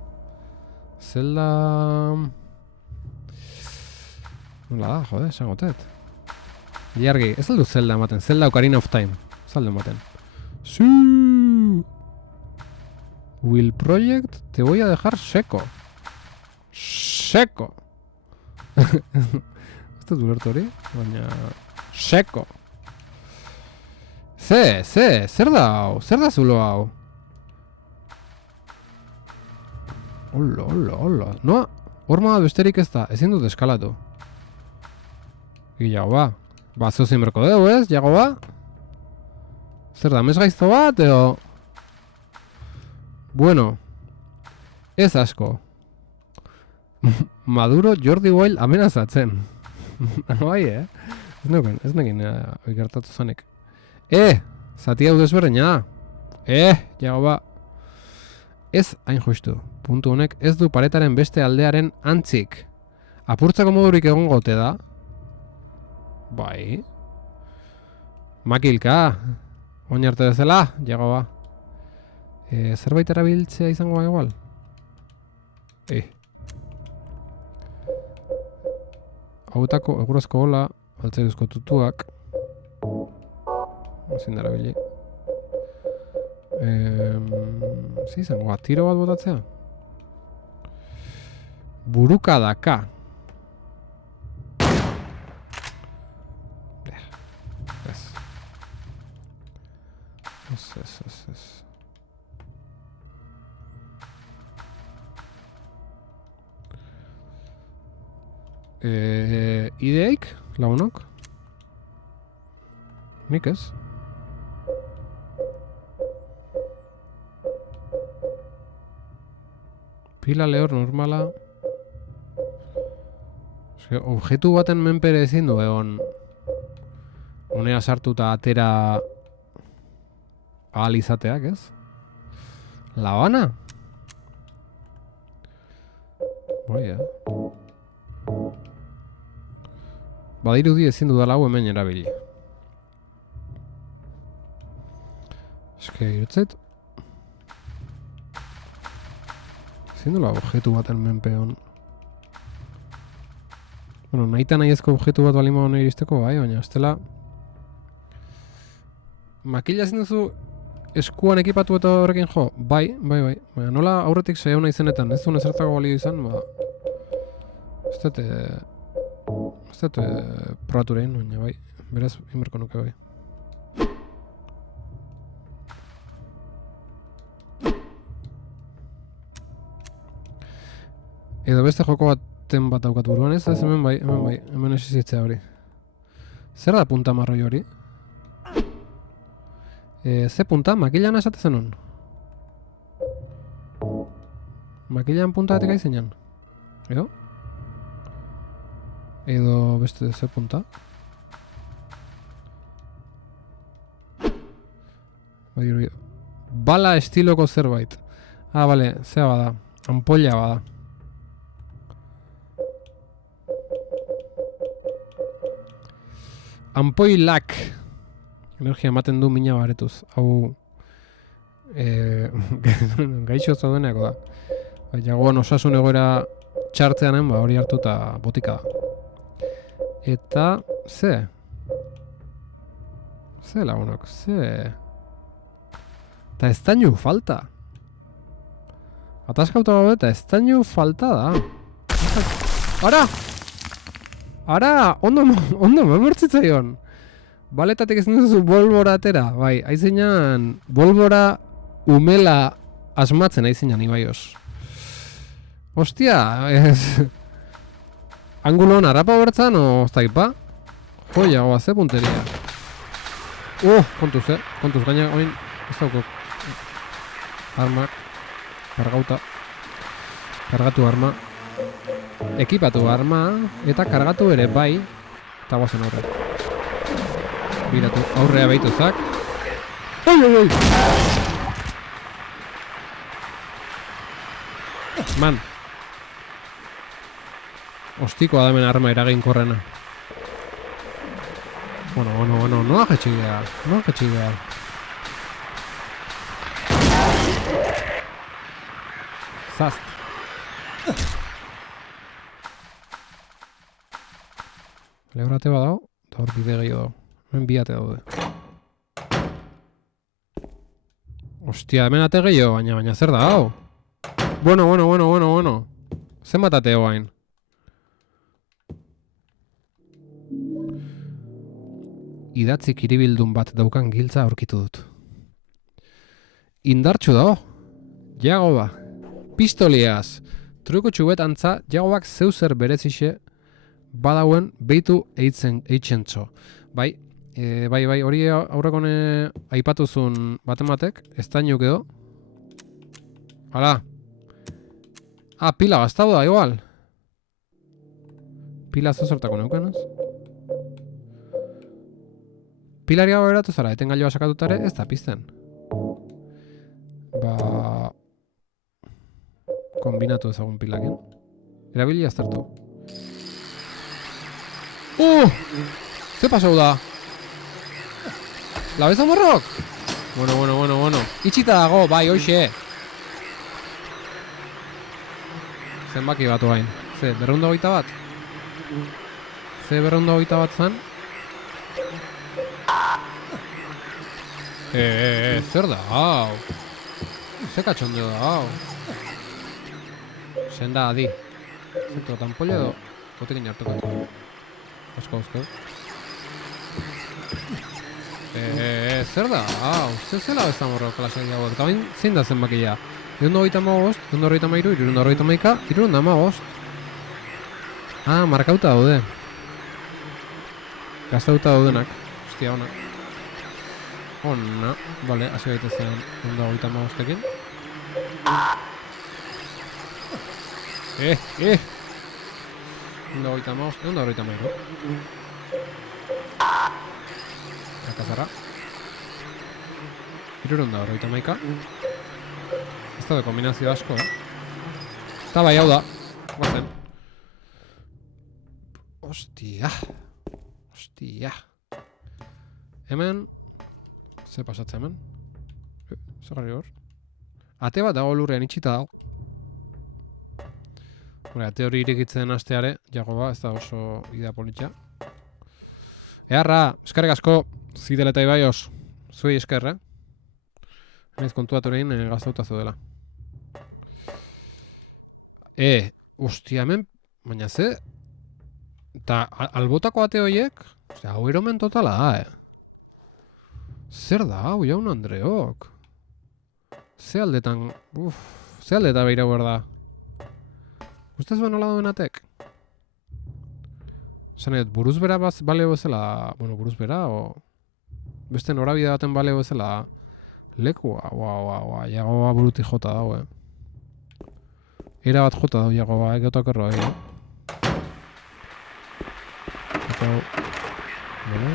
Nola da, jode, esangotet. Iargi, ez aldo Zelda ematen, Zelda Ocarina of Time. Ez aldo ematen. Will Project, te voy a dejar seco. Seco! Ez dut ulertu hori, baina... Seco! Zer da hau? Zer da zulo hau? Hola. Noa, horma bat besterik ez da, ezin dut eskalatu. Jago ba. Ba, zuzin berko dugu ez, jago ba? Zer da, mes gaizto bat, edo... Bueno, ez asko. Maduro Jordi Wild amenazatzen. Bai, Ez nekin gertatu zanik. Zati hau desberdina. Jago ba. Ez hain justu. Puntu honek ez du paretaren beste aldearen antzik. Apurtzako modurik egon gote da. Bai. Makilka. Oin arte bezala, jago ba. Zerbait erabiltzea izango ba igual? Hautako egurazko gola, altzairuzko tutuak. Ezin da erabili. Izango ba, tiro bat botatzea? Buruka daka. Ez. Ideik, lagunok? Nik ez? Pila lehor normala. Objektu baten menpere ezin du egon. Honea sartu eta atera ahal izateak, ez? Labana? Bai, badirudi ezin dudala hau hemen erabili. Eske, irutzet? Ezin dula objektu baten menpeon. Bueno, nahita nahiezko objektu bat balima hona iristeko, bai, baina estela... Makila ezin duzu eskuan ekipatu eta horrekin jo? Bai. Baina nola aurretik saiatu nahi zenetan, ez du nezertako balio izan, ba... Ez dut probatu egin, baina bai. Beraz, inberko nuke bai. Edo beste joko baten bat daukat buruan ez? Ez hemen bai, hemen esizitzea hori. Zer da punta marroi hori? Ze punta? Makilan esate zenun? Makilan punta batek aizenean? Edo beste ze punta? Bala estiloko zerbait. Ah, bale, zea bada. Ampolla bada. Ampoilak. Energia ematen du mina baretuz. Hau... gaixo zaudeneko da. Jagoan osasun egoera txartzeanen, hori hartu eta botika da. Eta... Ze lagunok, ze... Eta estainu falta. Ataskauta gau eta estainu falta da. Ara, ondo memortzitzaion. Baletatik ez duzu bolbora atera. Bai, aizenan bolbora umela asmatzen aizenan ibaioz. Ostia, ez... Angulon harapa bertzan o zaipa? Joia, oa, ze punteria. Kontuz, kontuz, gaina oin ez daukok. Armak, kargatu arma. Ekipatu arma, eta kargatu ere bai. Eta guazen aurre. Biratu, aurrea behituzak. Oi! Man. Ostikoa damen arma eraginkorrena. Bueno, noa jetxigea. Zast. Lebrate badao, eta hor bide gehiago dago. Hemen biate daude. Ostia, hemen ate gehiago, baina zer da hau? Bueno. Zenbat ate hoain? Idatzik iribildun bat daukan giltza aurkitu dut. Indartxu dago. Jagoba. Pistoliaz. Truko txubet antza, jagobak zeuzer berezixe badauen beitu eitzentxo. Bai, hori aurrekone aipatuzun batematek, estainuk edo. Hala. Pila gaztau da, igual. Pila zozortako neuken, ez? Pilari hau eratu zara, eten gailua sakatutare, ez da pizten. Kombinatu ezagun pilakin. Erabili aztertu. Ze pasau da? Labeza morrok? Bueno. Itxita dago, bai, hoxe. Zenbaki batu hain. Ze, 221 bat? Ze 221 bat zan? Zer da, hau? Ze katxondo da, hau? Senda, adi. Zentu, tanpollo edo? Botekin hartuko. Osko. Zer da, hau? Zela bezamorro klaseak dago. Eta bain, zein da zenbakia? 235, 233, 238, 215. Markauta daude. Gaztauta daudenak. Ostia, ona. Ona, bale, hasi gaitezen 235-ekin. Ondo goita maoz, ondo horreita mairo. Akazara. Irurun da horreita maika. Ez da de kombinazio asko, Eta bai, hau da. Guazen. Ostia. Hemen. Ze pasatzen hemen? Zer garri hor? Ate bat dago lurrean itxita dago. Ate hori irikitzen asteare, jagoba, ez da oso idea politxa. Eharra, eskarrik asko, zidel eta ibaioz, zuei eskerra. Naiz kontuatu egin gaztauta zuela. Ostia, hemen Baina ze... Eta albotako ate horiek... Ostia, hau eromen totala da, Zer da, hau jaun Andreok? Ze aldetan... Ze aldetan behira behar da? Ustez ben nola duen atek? Zanet, buruz bera bale bezala... Bueno, buruz bera, o... Beste norabide baten bale bezala... Lekua, ua, jagoa buruti jota dago, Era bat jota dago jagoa, geotak erroa, Eta hau... Bale...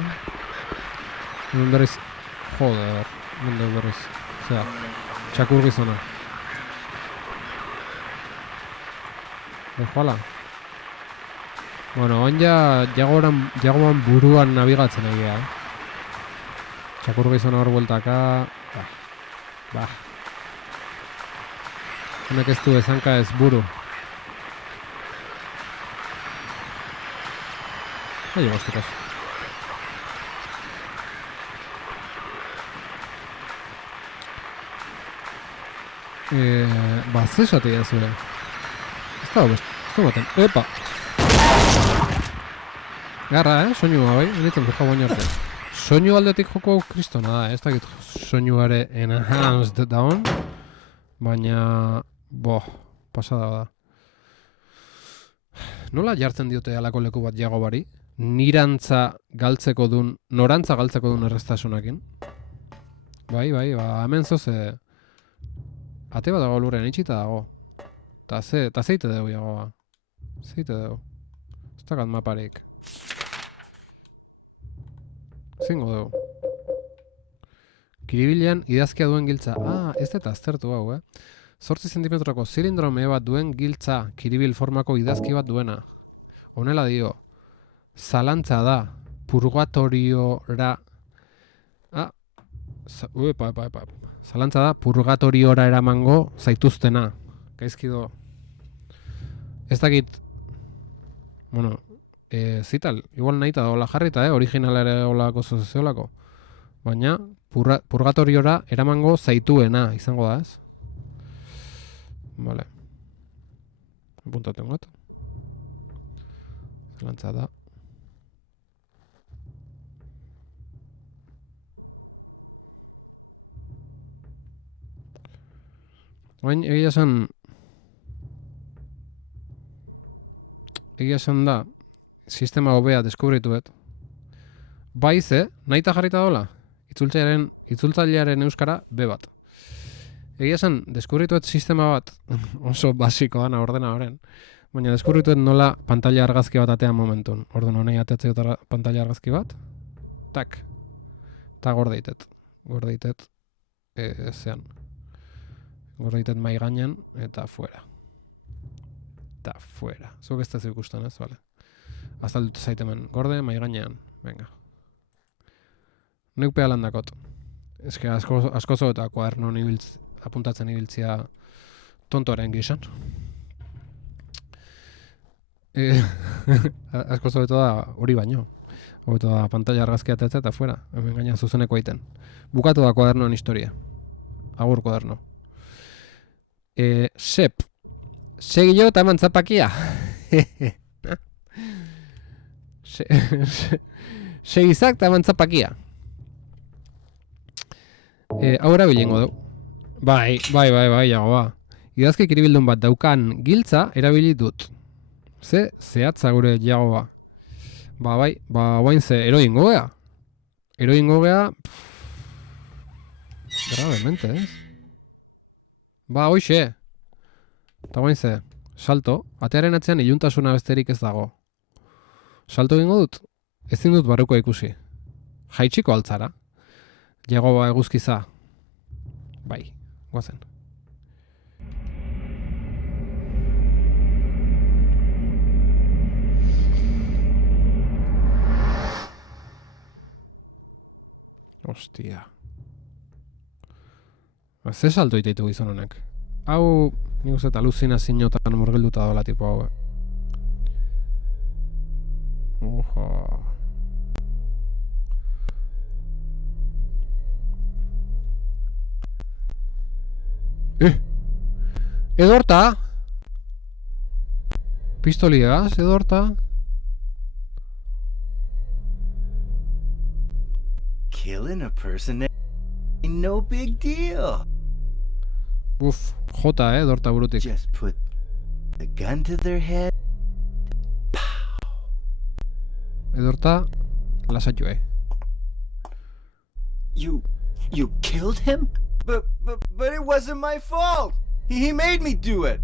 Hemen berriz... Joder... Hemen dugu berriz... Zera... Txakur gizona... Joala... Bueno, on ja... Jagoan buruan nabigatzen egia, Txakur gizona hor bueltaka... Ba... Honek ez du ezanka ez buru. Aio gaztekaz. Ba, zesate ya zure. Ez da baten. Epa! Garra, soinua bai? Enitzen duja baino arte. Soinu aldetik joko kristona da, ez dakit soinuare enhanced down. Baina... pasada da. Nola jartzen diote alako leku bat jago bari? Norantza galtzeko dun erreztasunakin. Bai, hemen zoze... Ate bat dago lurrean, itxita dago. Ta zeite dugu jagoa. Zeite dugu. Ez dakat maparik. Zingo dugu. Kiribilean idazkia duen giltza. Ez eta aztertu hau, 8 zentimetroko zilindrome bat duen giltza, kiribil formako idazki bat duena. Honela dio, zalantza da, purgatoriora... Zalantza da, purgatoriora eramango zaituztena. Gaizkido. Ez dakit... Bueno, zital, igual nahi eta dola jarrita, originalare olako zozeolako. Baina, purgatoriora eramango zaituena, izango da, ez? Vale. Apuntaten gat. Zalantza da. Oain, egia esan da, sistema hobea deskubrituet. Baize, nahi eta jarrita dola, itzultzailearen euskara B bat. Egia esan, deskubrituet sistema bat, oso basikoa na ordena horren, baina deskubrituet nola pantalla argazki bat atean momentun. Orduan honei ateatzeko pantalla argazki bat, tak, eta gordeitet, zean. Gordeitet mai gainean, eta fuera. Zuk ez da zeu ikusten, ez, bale? Azaldutu zaitemen, gorde, mai gainean, venga. Neuk pea landakot. Ez que asko zo eta kuaderno apuntatzen ibiltzia tontoaren gizan. Asko zo da hori baino. Hobeto da pantalla argazkia ateatzea eta fuera. Hemen gaina zuzeneko aiten. Bukatu da kuadernoen historia. Agur kuaderno. Sep. Segillo eta eman zapakia. Segizak eta eman zapakia. Hau erabilengo du. Bai, jago ba. Idazki kiribildun bat daukan giltza erabili dut. Zehatza gure jago ba. Bai, guain ze eroingo gea. Gravemente, ez? Hoxe. Eta guain ze, salto, atearen atzean iluntasuna besterik ez dago. Salto egingo dut, ezin dut barruko ikusi. Jaitsiko altzara. Jago ba eguzkiza. Bai, guazen. Ostia. Ze salto iteitu gizon honek. Hau, nik uste eta aluzinazioetan murgilduta dola tipo hau. Edo horta? Pistolia, edorta. Killing a person ain't no big deal. Uf, jota, edorta burutik. Just put the gun to their head. Edorta, lasaitu, You killed him? But it wasn't my fault. He made me do it.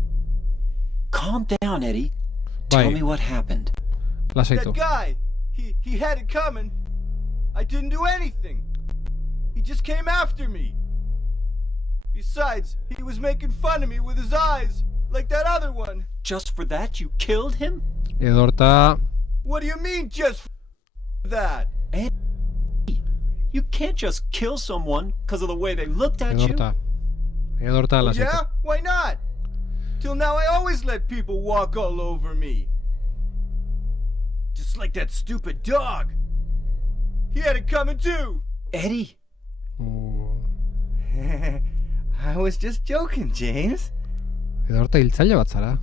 Calm down, Eddie. Bai. Tell me what happened. Lasaitu. That guy, he had it coming. I didn't do anything. He just came after me. Besides, he was making fun of me with his eyes, like that other one. Just for that, you killed him? Edorta, What do you mean, just for that? Eddie, you can't just kill someone because of the way they looked at you. edorta. Edorta, lasaitu. Yeah? Why not? Till now, I always let people walk all over me. Just like that stupid dog. He had it coming too. Eddie, I was just joking, James. Edorta hiltzaile bat zara.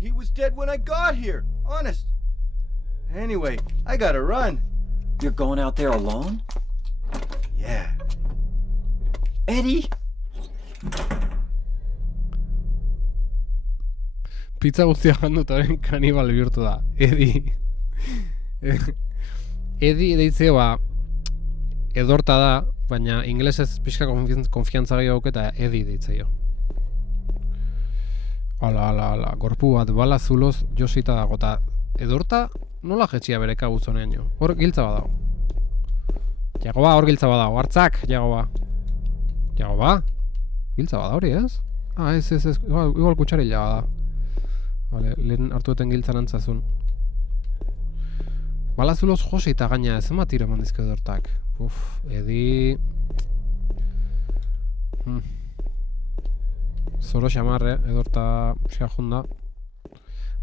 He was dead when I got here, honest. Anyway, I gotta run. you're going out there alone? Yeah. Eddie! Pizza guztia jandutaren kanibal bihurtu da. Edi. Edi deitzeo edorta da, baina ingelesez pixka konfiantza gehiago eta Edi deitzeo. Ala, gorpu bat bala zuloz josita dago, eta edorta nola jetxia bere kabutzonean jo. Hor giltza badago. Jagoba, hor giltza badago. Hartzak, Jagoba. Jagoba? Giltza bada hori, ez? Ez. Igual kutxarila bada. Vale, lehen hartu eten giltzan antzazun. Bala zuloz josita gaina, ez ema tiro eman dizke edortak. Edi... Zoro xamarre, edorta xea junda.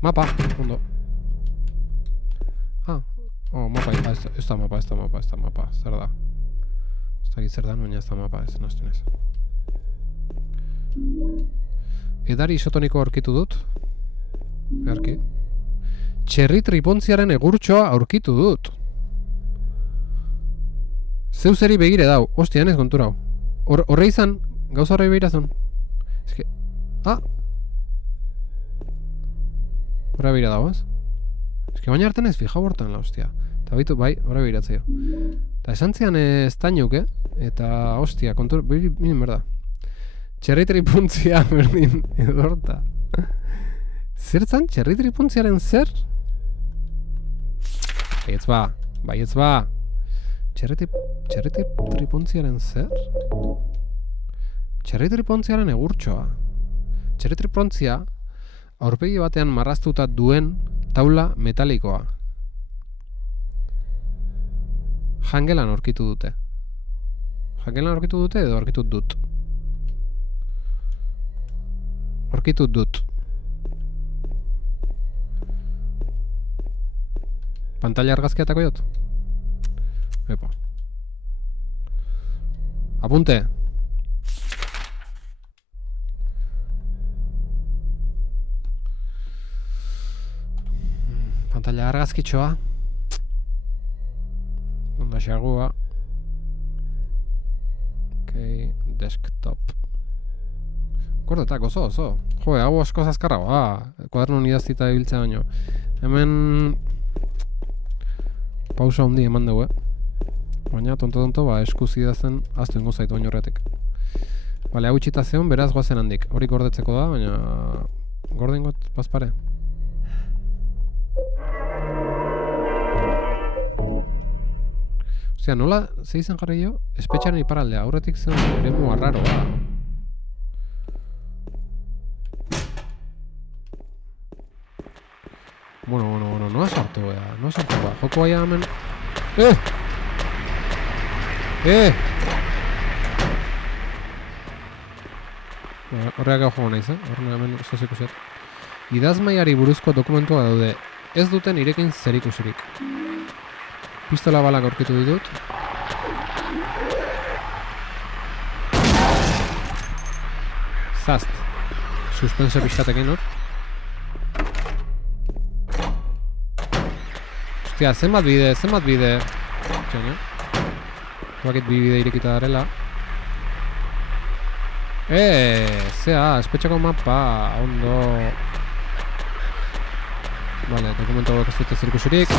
Mapa, jundo. Mapa, ez da mapa. Zer da? Ez da zer da, baina ez da mapa, ez naztu nez. Edari isotoniko aurkitu dut. Beharki. Txerri tripontziaren egurtsoa aurkitu dut. Zeuzeri begire dau. Ostia, ez kontura hau. Horre izan, gauza horre begirazun. Eske... Horre begira dago, ez? Eske baina hartan ez fija bortan la, ostia. Eta baitu, bai, horre begiratzeo. Eta esan zian ez tainuk, Eta, ostia, kontura... Binin berda. Txerri tripontzia berdin edorta. Zertzan, txerri tripontziaren zer? Baietz ba. Txerri tripontziaren zer? Txerri tripontziaren egurtsoa. Txerri tripontzia aurpegi batean marraztuta duen taula metalikoa. Jangelan aurkitu dute. Jangelan aurkitu dute edo aurkitu dut? Aurkitu dut. Pantalla argazkiatako jot? Epa. Apunte. Pantalla argazkitxoa. Onda xagua. Desktop. Gordetak oso. Jo, hau asko zazkarra. Kuadernon idaztita ibiltzea baino. Hemen... Pausa hundi eman dugu, Baina, tonto, eskuz idazen aztu ingo zaitu baino horretik. Bale, hau itxita zeon, beraz goazen handik. Hori gordetzeko da, baina... Gordengot, bazpare. Ostia, nola, ze izan jarri jo? Espetxaren iparaldea, aurretik zen ere mua raroa. Bueno, noa sartu, Joko baia hemen... Horreak hau joan naiz, Horren hemen soziko zer. Idazmaiari buruzko dokumentua daude. Ez duten irekin zerikusirik. Pistola balak aurkitu ditut. Zast. Suspense pixkatekin hor. Ostia, zenbat bide. Txene. Bakit bi bide irekita darela. Zea, espetxako mapa, ondo. Vale, dokumento hauek ez dute zirkusirik.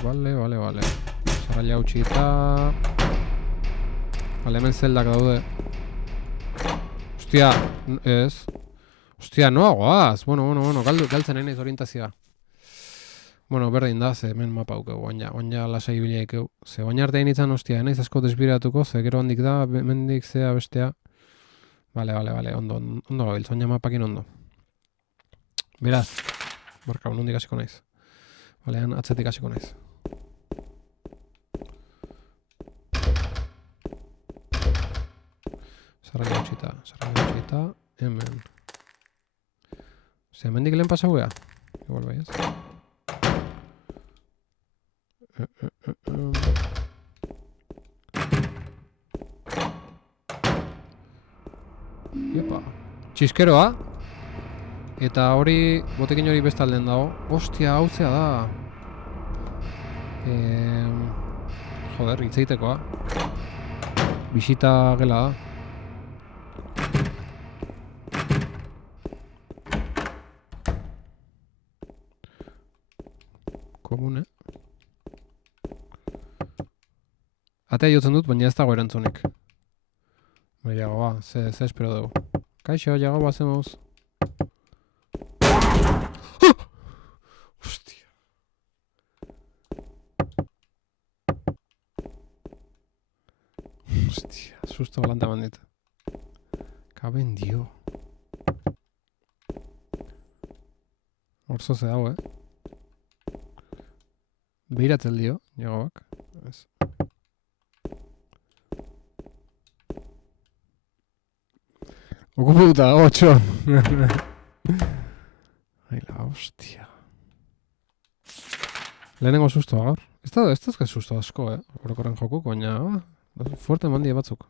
Vale. Sarraila utxi eta... Vale, hemen zeldak daude. Ostia, ez. Ostia, noa goaz. Bueno, galtzen nahi naiz orientazioa. Bueno, berdin da, ze hemen mapa aukeu, oina lasai bileikeu. Ze oina artean itzan, ostia, naiz asko desbiratuko, ze gero handik da, mendik zea bestea. Vale, ondo gabiltz, oina mapakin ondo. Beraz, barka, nondik hasiko naiz. Balean, atzetik hasiko naiz. Sarraila utxita, hemen. Ose, hemendik lehen pasau gea? Igual bai, ez? Iepa, txiskeroa. Eta hori, botekin hori bestalden dago. Ostia, hau zea da. Joder, hitzeitekoa. Bisita gela da. Komune. Atea jotzen dut, baina ez dago erantzunik. Jagoa, ze espero dugu. Kaixo, jagoa zemoz. Hostia. Hostia, susto balanta bandit. Kaben dio. Orzo ze dago, Behiratzen dio, jagoak. Ez. Okuputa, 8. Aila, hostia. Lehenengo sustoa gaur. Ez da susto asko, orokorren jokuk, baina fuerte mandie batzuk.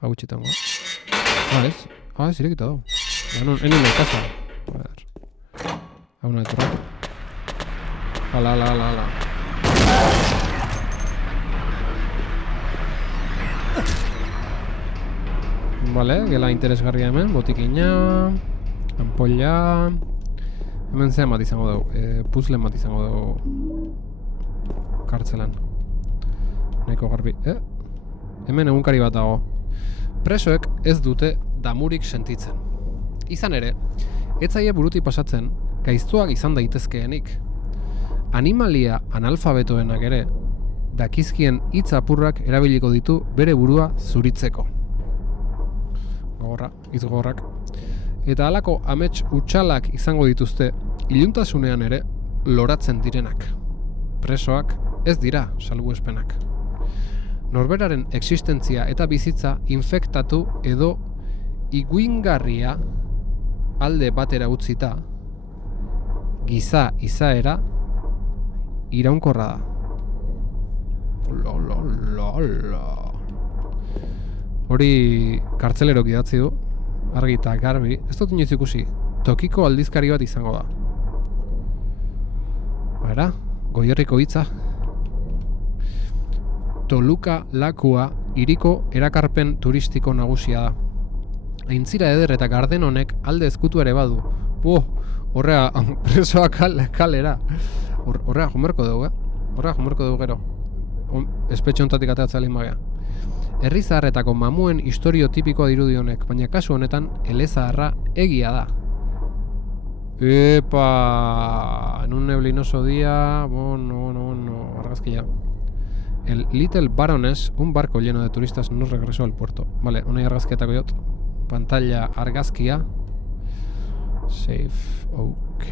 Hau txitango. Ez irekita dago. Enen leikasa. Hau nahi torratu. Ala. Vale, gela interesgarria hemen, botikina, ampolla... Hemen zean bat izango dugu, puzzlen bat izango dugu kartzelan. Nahiko garbi, Hemen egunkari bat dago. Presoek ez dute damurik sentitzen. Izan ere, ez zaie buruti pasatzen, gaiztuak izan daitezkeenik. Animalia analfabetoenak ere, dakizkien hitz apurrak erabiliko ditu bere burua zuritzeko. Hitz gogorrak. Eta halako amets utxalak izango dituzte, iluntasunean ere loratzen direnak. Presoak ez dira salbuespenak. Norberaren existentzia eta bizitza infektatu edo iguingarria alde batera utzita, giza izaera iraunkorra da. Hori kartzelerok idatzi du, argi eta garbi, ez dut inoiz ikusi, tokiko aldizkari bat izango da. Bara, Goierriko hitza. Toluka lakua hiriko erakarpen turistiko nagusia da. Aintzira eder eta garden honek alde ezkutu ere badu. Horrea, presoa kalera. Horrea jomerko dugu, Horrea jomerko dugu gero. Espetxe hontatik ateatzea limbagea. Herri zaharretako mamuen historio tipikoa dirudi honek, baina kasu honetan elezaharra egia da. Epa, en un neblinoso día, bueno, argazkia. El Little Baroness, un barco lleno de turistas, no regresó al puerto. Vale, una argazkietako jot. Pantalla argazkia. Save, ok.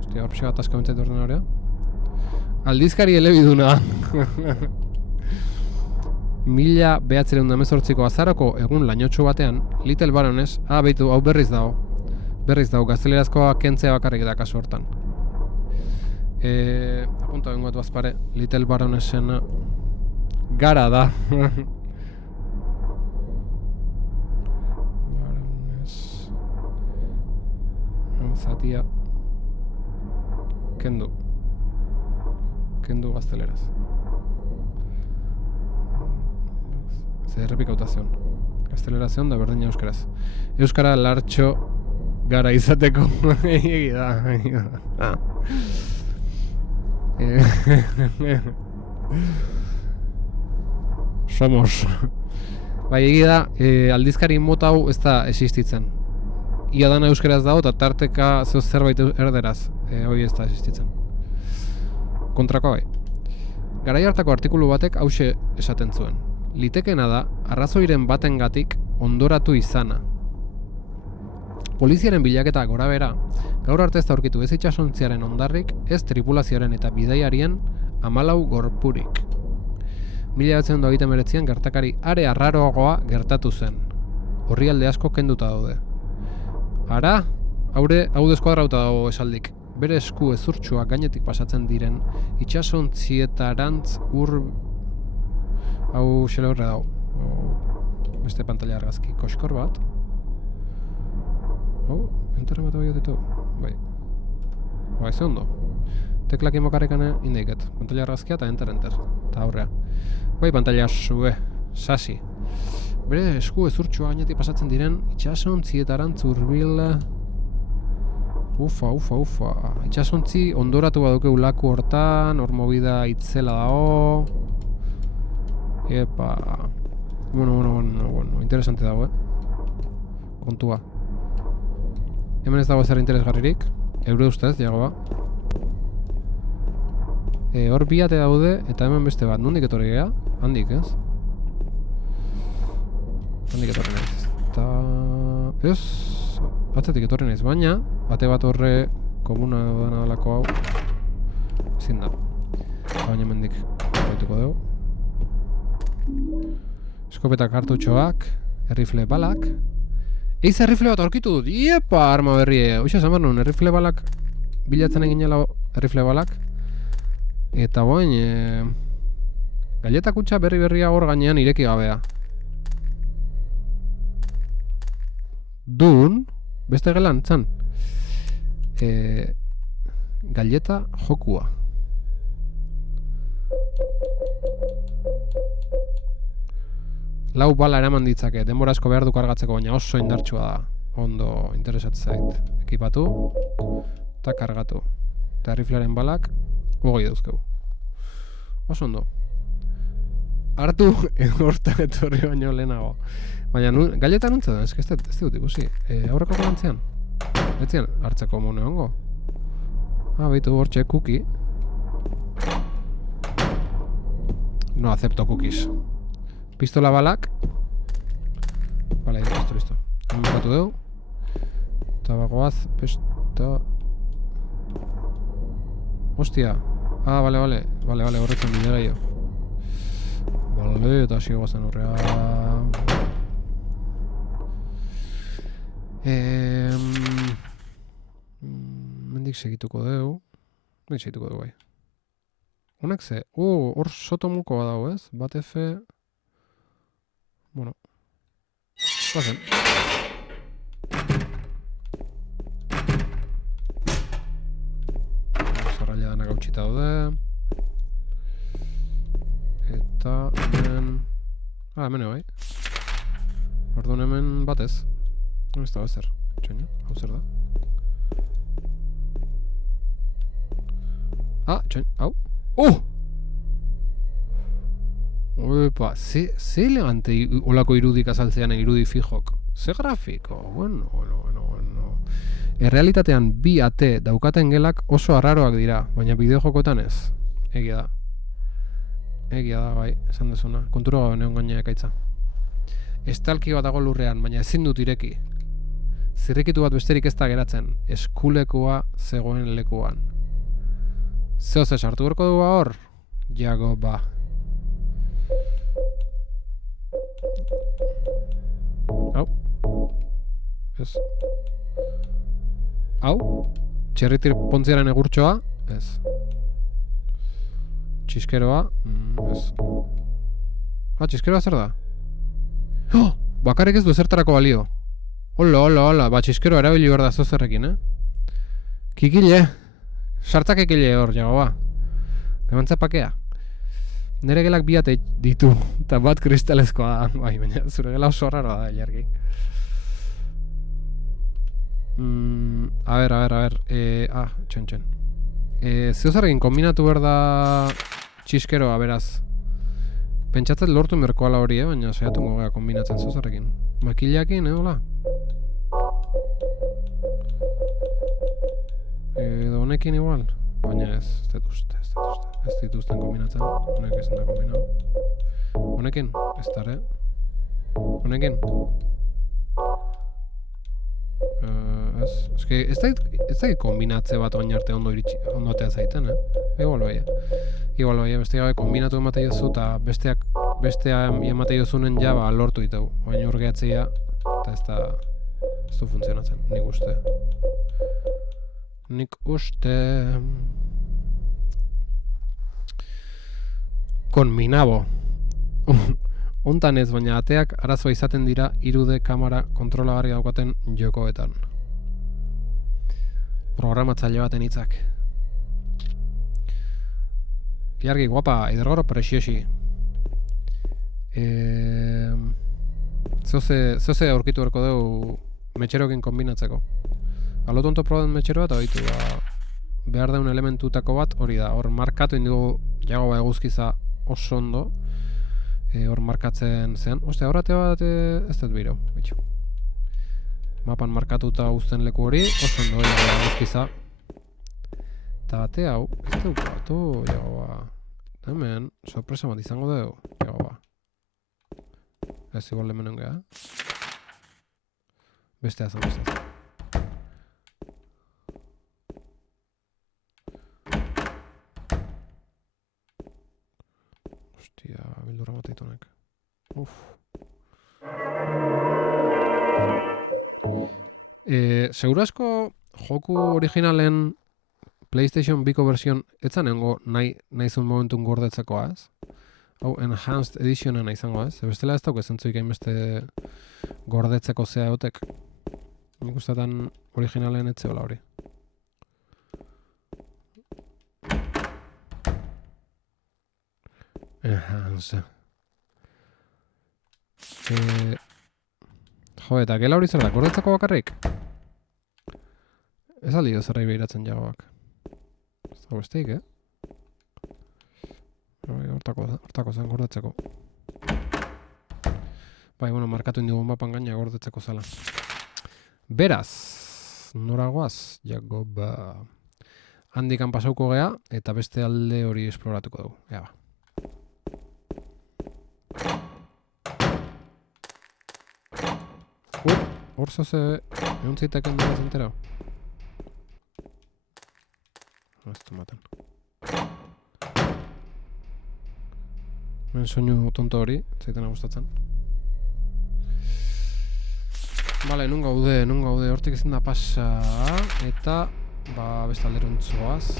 Hostia, hor pixka ataska bentzaitu ordenadorea. Aldizkari elebiduna. 1918ko azaroko egun lainotxu batean, Little Baroness, behitu, hau berriz dago. Berriz dago, gaztelerazkoa kentzea bakarrik da kasu hortan. Apunta bengoet bazpare, Little Baronessen gara da. Zatia kendu gazteleraz. Ze errepikautazion. Gaztelerazion da berdina euskaraz. Euskara lartxo gara izateko egi da. Somos. Bai, egi da, aldizkari mota hau ez da existitzen. Ia dana euskeraz dago eta tarteka zehoz zerbait erderaz. Hoi ez da existitzen. Kontrakoa bai. Garai hartako artikulu batek hauxe esaten zuen. Litekena da, arrazoiren batengatik ondoratu izana. Poliziaren bilaketa gora bera, gaur arte ez da aurkitu ez itxasontziaren ondarrik, ez tripulazioaren eta bidaiarien 14 gorpurik. 1929an gertakari are arraroagoa gertatu zen. Orrialde asko kenduta daude. Ara, hau deskuadrauta dago esaldik. Bere esku ezurtsuak gainetik pasatzen diren itxasontzietarantz hau xele horre dago. Beste pantalla argazki koskor bat. Enterren bat abiot ditu. Bai. Bai, ze ondo. Teklak imokarrekane indeiket. Pantalla argazkia eta enter. Eta aurrea. Bai, pantalla sube. Sasi. Bere esku ezurtxua gainetik pasatzen diren itxasontzietaran zurbil. Ufa. Itxasontzi ondoratu baduke ulaku hortan, hormobida itzela dago. Epa. Bueno, interesante dago, kontua. Hemen ez dago zer interesgarririk. Eure ustez, jagoa. Hor biate daude, eta hemen beste bat. Nondik etorri gea? Handik, ez? Handik etorri naiz. Eta... ez... atzetik etorri naiz, baina bate bat horre komuna dana dalako hau ezin da. Baina mendik baituko dugu. Eskopeta kartutxoak, errifle balak. Eiz errifle bat aurkitu dut, iepa arma berrie. Hoxe esan behar nuen, errifle balak bilatzen eginela errifle balak. Eta boin, galetakutxa berria hor gainean ireki gabea. Dun, beste gelan, txan. Galeta jokua. Lau bala eraman ditzake, denbora asko behar du kargatzeko, baina oso indartsua da. Ondo interesatzen zait. Ekipatu, eta kargatu. Eta riflearen balak, 20 dauzkegu. Oso ondo. Hartu hortan etorri baino lehenago. Baina galeta nuntza da, ez dut ikusi. Aurreko galantzean? Ez zian hartzeko mone hongo. Baitu hortxe, cookie. No acepto cookies. Pistola balak. Bale, listo. Hemen bukatu dugu. Eta bagoaz, pesta... Hostia. Bale, horretzen bide gehiago. Bale, eta hasi gozazen horrea. Mendik segituko dugu. Mendik segituko dugu bai. Honek ze, hor sotomuko badago ez? Bat F... Bueno. Bazen. Zarraila dana gautxita daude. Eta hemen... hemen bai. Orduan hemen batez. Ez da bezer. Txoina, hau zer da? Txoina, hau. Oepa, ze elegante olako irudik azaltzean irudi fijok. Ze grafiko, bueno. Errealitatean bi ate daukaten gelak oso arraroak dira, baina bideojokotan ez. Egia da, bai, esan dezuna. Kontura gabe neon gaina ekaitza. Estalki bat dago lurrean, baina ezin dut ireki. Zirrikitu bat besterik ez da geratzen, eskulekoa zegoen lekuan. Zehoz esartu berko du hor? Jago ba. Hau. Ez. Hau. Txerritir pontziaren egurtxoa. Ez. Txiskeroa. Ez. Txiskeroa zer da? Oh! Bakarrik ez du zertarako balio. Hola, txiskeroa erabili behar da zozerrekin, Kikile. Sartzak ekile hor, jagoa. Demantza pakea. Nere gelak biate ditu, eta bat kristalezkoa. Bai, baina zure gela oso raro da, jargi. A ver. Txen. Zeozarrekin kombinatu behar da txiskeroa, beraz. Pentsatzet lortu merkoala hori, baina saiatuko gara kombinatzen zeozarrekin. Makillakin, hola? Edo honekin igual, baina ez dut uste. Ez dituzten kombinatzen, honek ezin da kombinau. Honekin, ez dara, Honekin? Ez da kombinatze bat oin arte ondo atea zaiten, Igual baia, beste gabe kombinatu emate jozu eta bestea emate jozunen ja lortu ditu. Baina urgeatzea eta ez du funtzionatzen, nik uste. Konminabo. Hontan ez, baina ateak arazoa izaten dira 3D kamera kontrolagarri daukaten jokoetan. Programatzaile baten hitzak. Iargi, guapa, edergoro prexiesi. Zeuze aurkitu berko dugu metxerokin kombinatzeko. Alo tonto probaten metxeroa eta horitu behar daun elementutako bat hori da. Hor markatu indigu jago eguzkiza oso ondo. Hor markatzen zen. Ostia, horrate bat ez dut behirau. Mapan markatuta uzten leku hori, oso ondo eguzkiza. Eta bate hau, ez dukatu, jagoa. Hemen, sorpresa bat izango dugu, jagoa. Ez igual lemenen geha. Bestea zen. Ostia, bildurra mateitunek. Segurazko joku originalen PlayStation 2ko version etzanengo nahizun momentun gordetzekoa, ez? Hau, Enhanced Editionen izango, ez? Bestela ez dauk ezentzuik hainbeste gordetzeko zea egotek. Nik ustetan originalen etzeola hori. Enhanced. Jo, eta gela hori zer da, gordetzeko bakarrik? Ez aldi zerrai behiratzen jagoak. Ez dago besteik, Hortako zen gordetzeko. Bai, bueno, markatu indigun mapan gaina gordetzeko zela. Beraz, noragoaz, jago handikan pasauko gea, eta beste alde hori esploratuko dugu. Ea ba. Hor zoze egon ziteken dira zentera. Ez du maten. Men soinu tonto hori, zaitena gustatzen. Bale, nun gaude, hortik ezin da pasa, eta beste alderuntzoaz.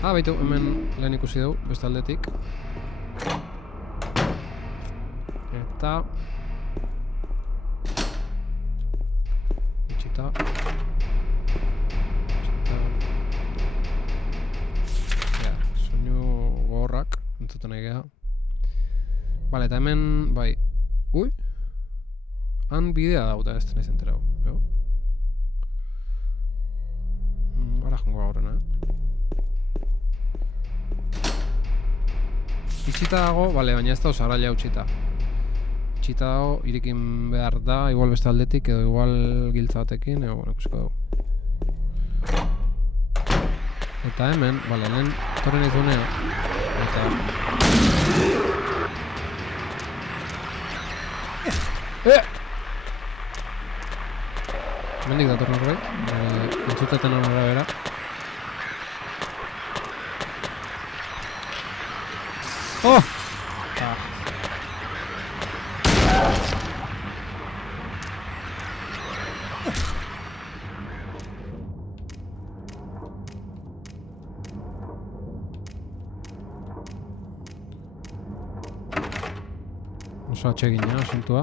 Baitu, hemen lehen ikusi dugu, beste aldetik. Eta itxita soinu gogorrak entzuten nahi geha. Bale, eta hemen bai. Ui, han bidea dauta ez nahi zenterau. Gara jongo gaurena, itxita dago, bale, baina ez da osaraila utxita. Itxita dago, irikin behar da, igual beste aldetik, edo igual giltza batekin, edo ikusiko dugu. Eta hemen, bale, lehen torren nahi zunea, eta... Mendik dator norbait, entzuteten honera bera. Oh! Oso atsegina, asuntua.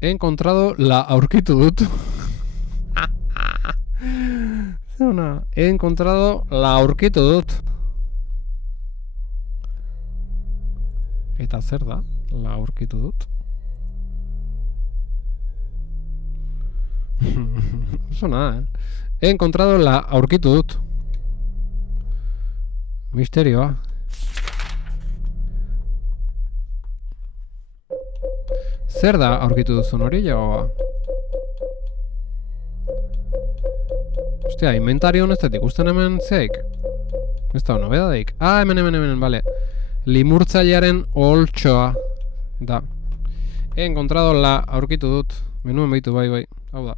He encontrado la aurkitu dut. He encontrado la aurkitu dut. Eta zer da? La aurkitu dut. Eso nada, He encontrado la aurkitu dut. Misterioa. Zer da aurkitu duzun hori, jagoa? Ostia, inventario honezetik ikusten hemen zeik? Ez da nobedadeik. Ah, hemen, vale. Limurtzailearen oholtxoa da. He encontrado la aurkitu dut. Menuen behitu, bai. Hau da.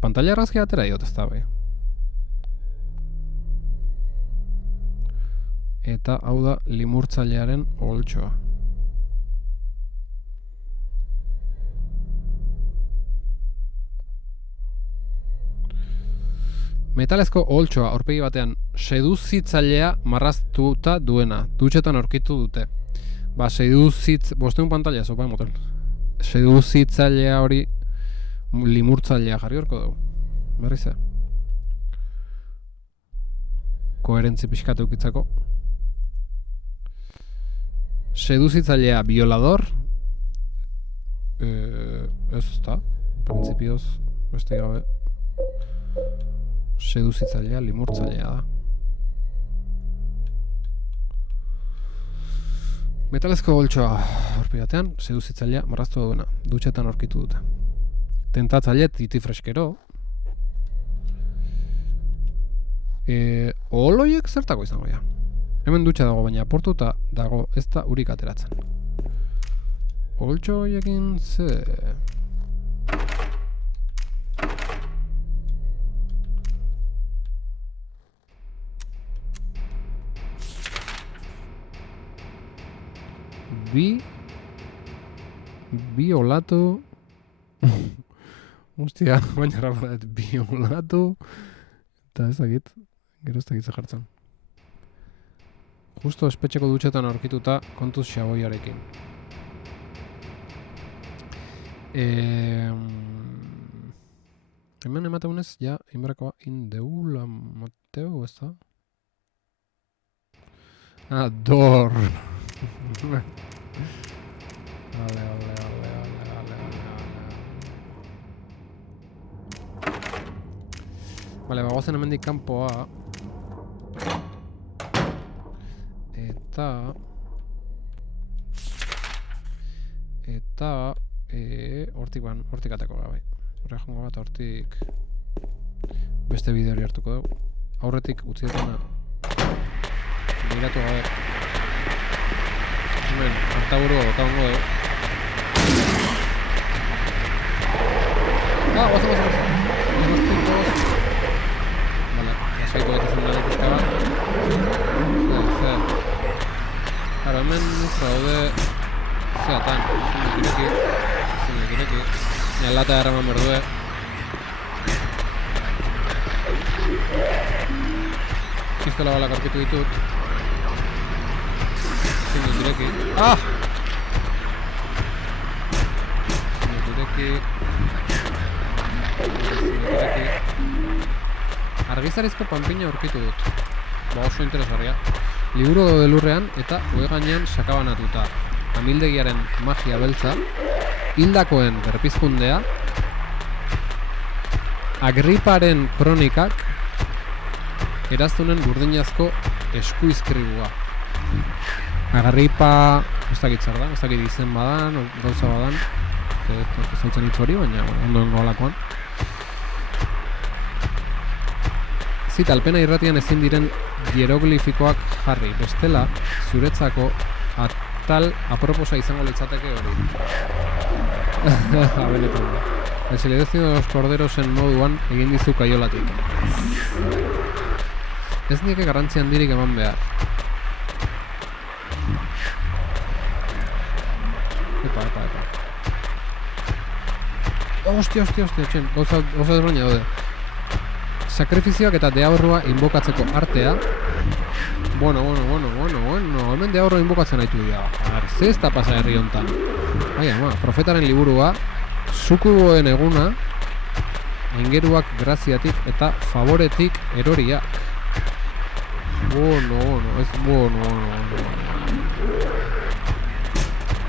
Pantalla argazkia atera diot ez da, bai. Eta hau da limurtzailearen oholtxoa. Metalezko oholtxoa aurpegi batean seduzitzailea marraztuta duena. Dutxetan aurkitu dute. Ba, bosteun pantalla, zopa motel. Seduzitzailea hori limurtzailea jarri horko dugu. Berriz koherentzi pixkatu ukitzako. Seduzitzailea violador. Ez da. Principioz, beste gabe. Seduzitzailea limurtzailea da. Metalezko oholtxoa aurpegi batean seduzitzailea marraztu duena. Dutxetan aurkitu dute. Tentatzaile titi freskero. Oholoiek zertako izango ja. Hemen dutxa dago, baina portuta dago ez da urik ateratzen. Oholtxo horiekin ze... Bi olatu... Hostia, baina rapadet, bi olatu... Eta ez dakit, gero ez dakit jartzen. Justo espetxeko dutxetan aurkituta kontuz xaboiarekin. Hemen emateunez, ja, inberakoa indeula mateu, ez da? Ah, dor! Vale. Vale, bagoazen hemendik kanpoa. Eta hortik ateko gabe. Horre jongo bat hortik beste bide hori hartuko dugu. Aurretik utzietena miratu gabe. Hemen, hartaburu bokaungo dugu. Ah, goza. Vale, lasaitu betezen nahi pizka bat. Zer. Claro, hemen nuzra daude zeatan, zinek ireki. Nien lata erraman berdue. Pistola balak arkitu ditut. Zinek ireki. Ah! Zinek ireki. Argizarizko panpina aurkitu dut. Ba, oso interesgarria. Liburu daude lurrean eta ohe gainean sakabanatuta. Amildegiaren magia beltza, hildakoen berpizkundea, Agriparen kronikak, eraztunen burdinazko eskuizkribua. Agripa, ez dakit zer da, ez dakit izen badan, gauza badan, ez zautzen hitz hori, baina ondoen golakoan. Zitalpena irratian ezin diren hieroglifikoak jarri, bestela zuretzako Fatal aproposa izango litzateke hori. Benetan da. El silencio de los corderos en moduan egin dizu kaiolatik. Ez nieke garrantzi handirik eman behar. Epa. Ostia, txen, gauza desberdina daude. Sakrifizioak eta deaurrua inbokatzeko artea. Bueno, hemen deaurrua inbokatzen haitu dira. Arze ez da pasa herri hontan. Ai ama, profetaren liburua, sukuboen eguna, aingeruak graziatik eta favoretik eroriak. Bueno, ez bueno.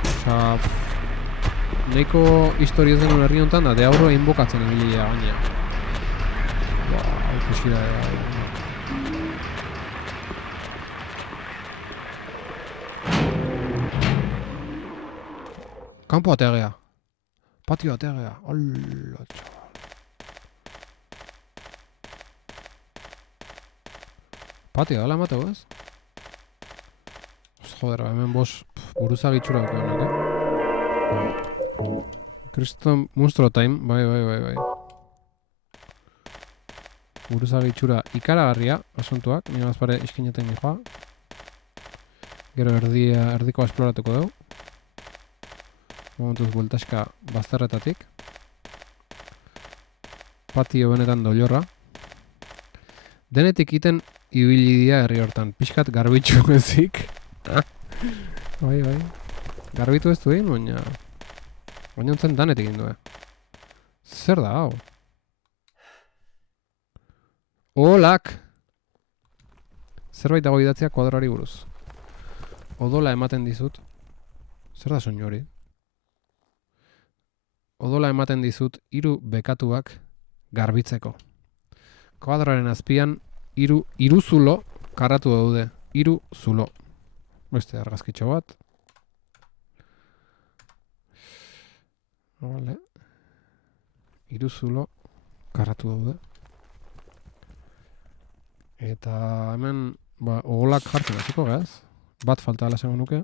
Osa, neiko historia ez denun herri hontan da, deaurrua inbokatzen egilia gaina. Ikusi da, Kampo ategea. Patio ategea. Hola, txaval. Patio, dala emateu, ez? Joder, hemen bos buruzagitxura dukenak, Kriston Monstro Time, bai. Buruzagitxura ikaragarria, asuntuak, nire bazpare iskinetan nijoa. Gero erdikoa esploratuko dugu. Momentuz bueltaska bazterretatik. Patio benetan doilorra. Denetik iten ibilidia herri hortan. Pixkat garbitxu ezik. Bai. Garbitu ez du egin, baina... Baina ontzen danetik egin du, Zer da, hau? Olak! Zerbait dago idatzea kuadrari buruz. Odola ematen dizut. Zer da soinu hori? Odola ematen dizut 3 bekatuak garbitzeko. Kuadraren azpian 3 zulo karatu daude. 3 zulo. Beste argazkitxo bat. Vale. 3 zulo karatu daude. Eta hemen ogolak jartzen hasiko gaz. Bat falta ala esango nuke.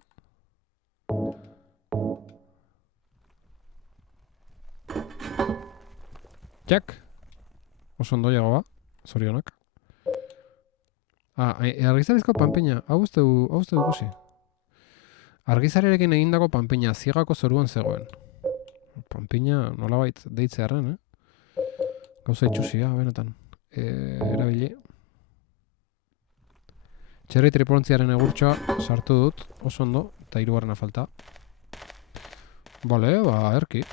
Jak. Oso ondo jagoa. Zorionak. Argizarizko panpeina. Hau uste dukusi. Argizarerekin egindako panpeina ziegako zoruan zegoen. Panpeina nolabait deitzearen, Gauza itxusia, benetan. Erabili. Txerri tripontziaren egurtsoa sartu dut, oso ondo, eta 3 falta. Bale, erki.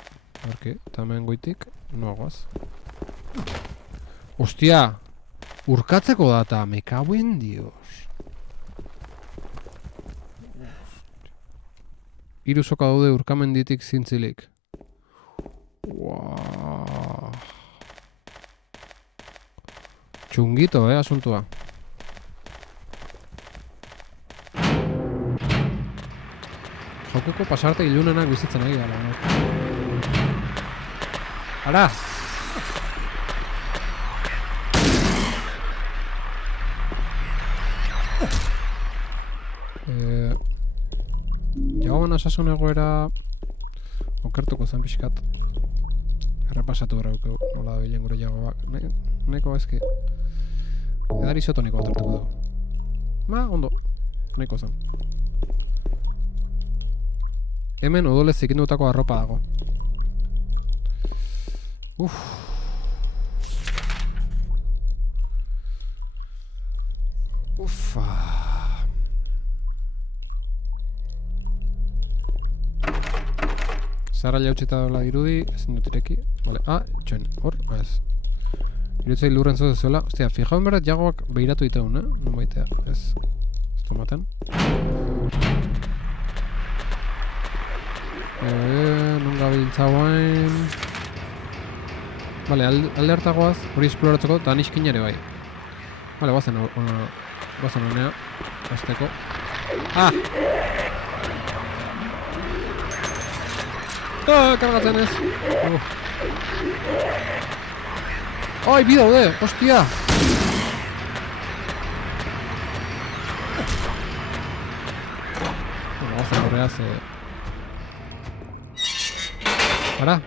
Eta hemen goitik, noagoaz. Ostia! Urkatzeko data, me cago en Dios. 3 soka daude urkamenditik zintzilik. Wow. Txungito, asuntua. Jokuko pasarte ilunenak bizitzen ari gara. Ara! Jagoan osasun egoera okertuko zen pixkat. Errepasatu berraukeu nola da bilen gure jagoak. Neko ezki. Edar isotoniko bat hartuko dugu. Ondo. Neko zen. Hemen odolez zikindutako arropa dago. Ufa. Zara jautxita dola dirudi, ezin dut ireki. Vale, txoen, hor, ez. Irutzei lurren zote zuela. Ostia, fijauen berat jagoak behiratu ditegun, Non baitea, ez. Ez du maten. Non gabiltza guain. Vale, alde hartagoaz, hori esploratzeko, eta aniskin ere bai. Vale, guazen honea, azteko. Kargatzen ez. Ai, bi daude, ostia! Guazen horrea. beraz, ara?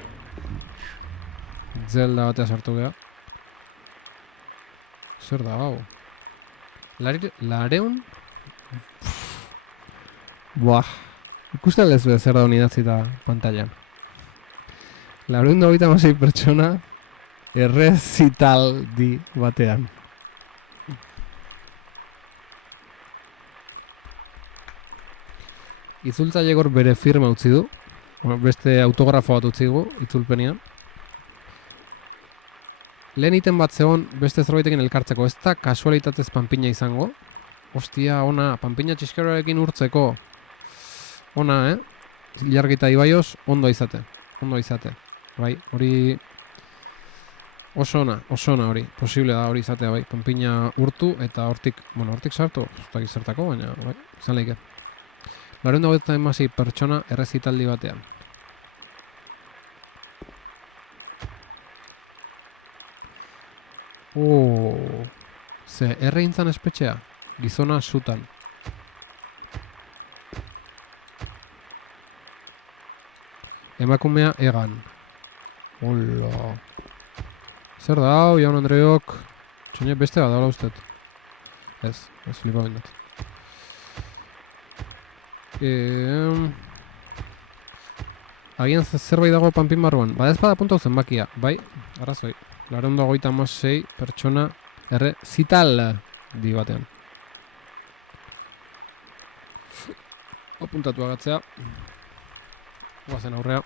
Zelda batea sartu geha. Zer da, hau? Lareun? Buah. Ikusten lezu zer da honi idatzita pantailan. Lareun da 36 pertsona errezitaldi batean. Itzultzaile gor bere firma utzi du. Beste autografo bat utzi gu, itzulpenean. Lehen iten bat zegoen beste zerbaitekin elkartzeko. Ez da kasualitatez panpina izango. Ostia, ona, panpina txiskeroarekin urtzeko. Ona, Ilargita Ibaioz, ondo izate. Ondo izate. Bai, hori... Oso ona hori. Posible da hori izatea, bai. Panpina urtu eta hortik, bueno, hortik sartu. Ez da gizertako, baina, bai, izan leike. 926 pertsona errezitaldi batean. Ze erreintzan espetxea, gizona sutan. Emakumea egan. Hola. Zer da hau, jaun Andreok? Txone beste bat daula usted. Ez flipa bendat. Agian zerbait dago panpin barruan. Bada ezpada puntau zenbakia, bai, arrazoi. 926 pertsona errezital di batean. Apuntatu agatzea. Guazen aurrea.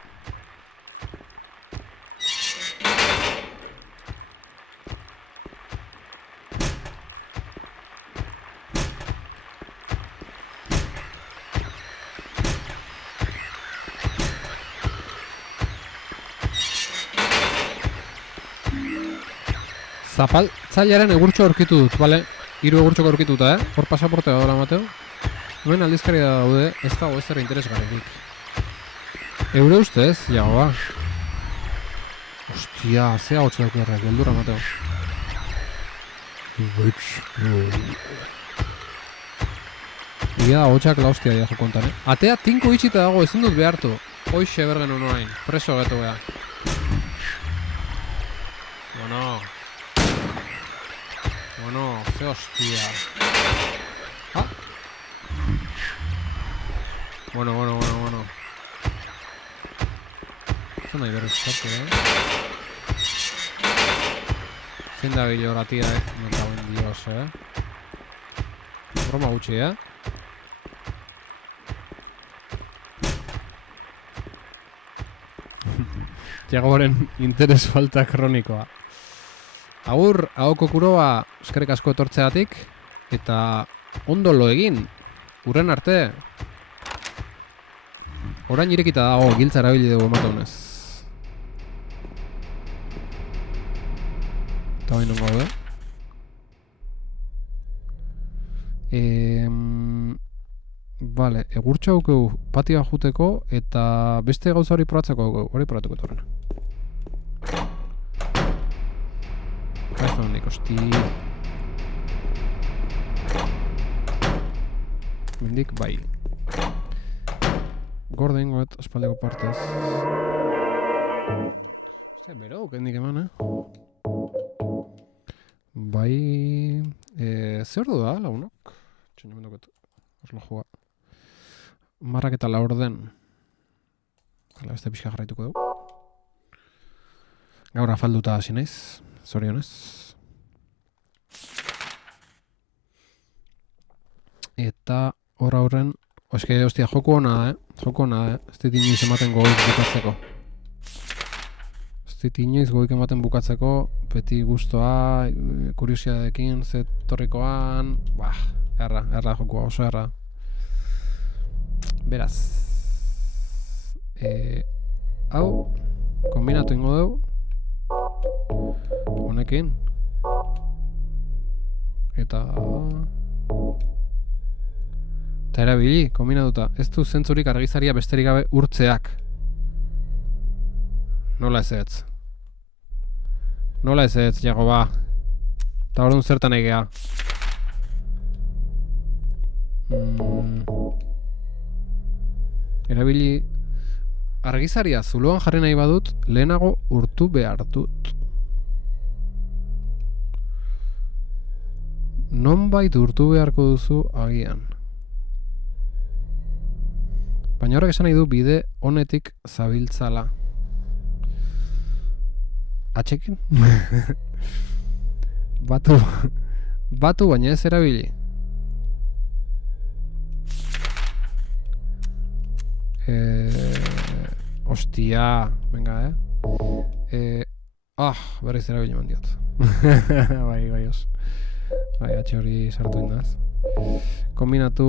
Zapaltzailearen egurtxo aurkitu dut, bale? 3 egurtxoko aurkituta, Hor pasaportea dola, Mateo. Hemen aldizkari daude, ez dago ez ere interesgarririk. Eure ustez, jagoa. Ostia, zea hotz dauk errek, beldurra, Mateo. Ia, hotxak la hostia dia jokontan, Atea tinko itxita dago, ezin dut behartu. Hoixe bergen unoain, preso getu beha. Bueno, ze hostia. Bueno. Esto nahi berriz zartu, Zein da bilo horatia, Me cago en Dios, Broma gutxi, Tiagoren interes falta kronikoa. Agur, ahoko kuroa eskerrik asko etortzeatik, eta ondo lo egin, urren arte. Orain irekita dago, giltza erabili dugu ematunez. Eta bain nongo daude. Vale, egurtxa aukeu patioa juteko, eta beste gauza hori probatzeko aukeu, hori probatuko etorrena. Ez da honik, hosti. Mendik, bai. Gorde ingoet, espaldeko partez. Ostia, bero, kendik eman, Bai... Ze ordu da, lagunok? Txene mendoket, erlojua. Marrak eta la orden. Hala, beste pixka jarraituko dugu. Gaur afalduta hasi naiz. Zorionez. Eta horren, eske hostia, joko hona, Joko hona, ez dit inoiz ematen goik bukatzeko. Ez dit inoiz goik ematen bukatzeko, beti guztoa, kuriosiadekin, zetorrikoan, erra jokoa, oso erra. Beraz. Hau, kombinatu ingo dugu. Honekin. Eta erabili, kombinatuta. Ez du zentzurik argizaria besterik gabe urtzeak. Nola ez. Nola ez, jago ba. Eta orduan zertan egea. Erabili argizaria zuloan jarri nahi badut, lehenago urtu behar dut. Nonbait urtu beharko duzu agian. Baina horrek esan nahi du bide honetik zabiltzala. Atxekin? Batu baina ez erabili. Ostia, venga, berriz erabili eman diot. Bai, os. Bai, atxe hori sartu indaz. Kombinatu,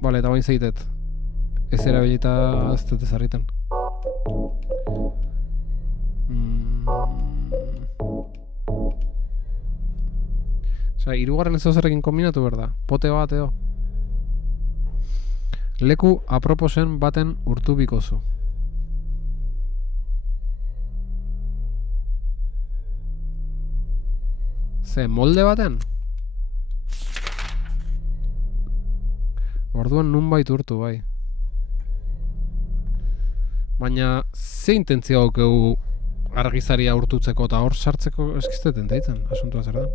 bale, eta bain zeitet. Ez erabilita ez dut ezarritan. Osea, hirugarren ez zerrekin kombinatu berda. Pote bat edo. Leku aproposen baten urtu bikozu. Ze, molde baten? Orduan nunbait urtu, bai. Baina, ze intentzia daukegu argizaria urtutzeko eta hor sartzeko eskizteten deitzen, asuntua zer den.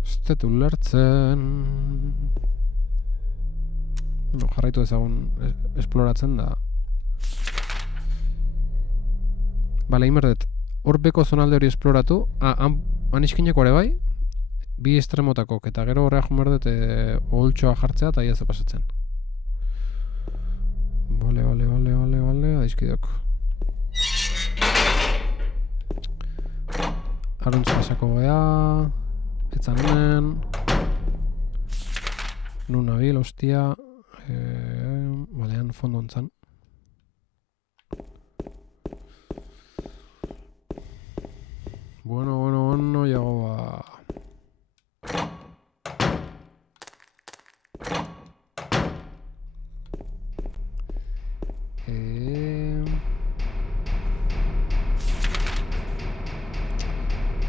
Estetu lertzen... No, jarraitu ezagun esploratzen da. Bale, inberdet, hor beko zonalde hori esploratu. Han iskineko ere bai, bi estremotakok, eta gero horreak inberdet oholtxoa jartzea eta ia ze pasatzen. Bale, aizkidok. Aruntz pasako gea, etzan honen, nun nabil, hostia, balean fondo ontzan. Bueno, jago ba...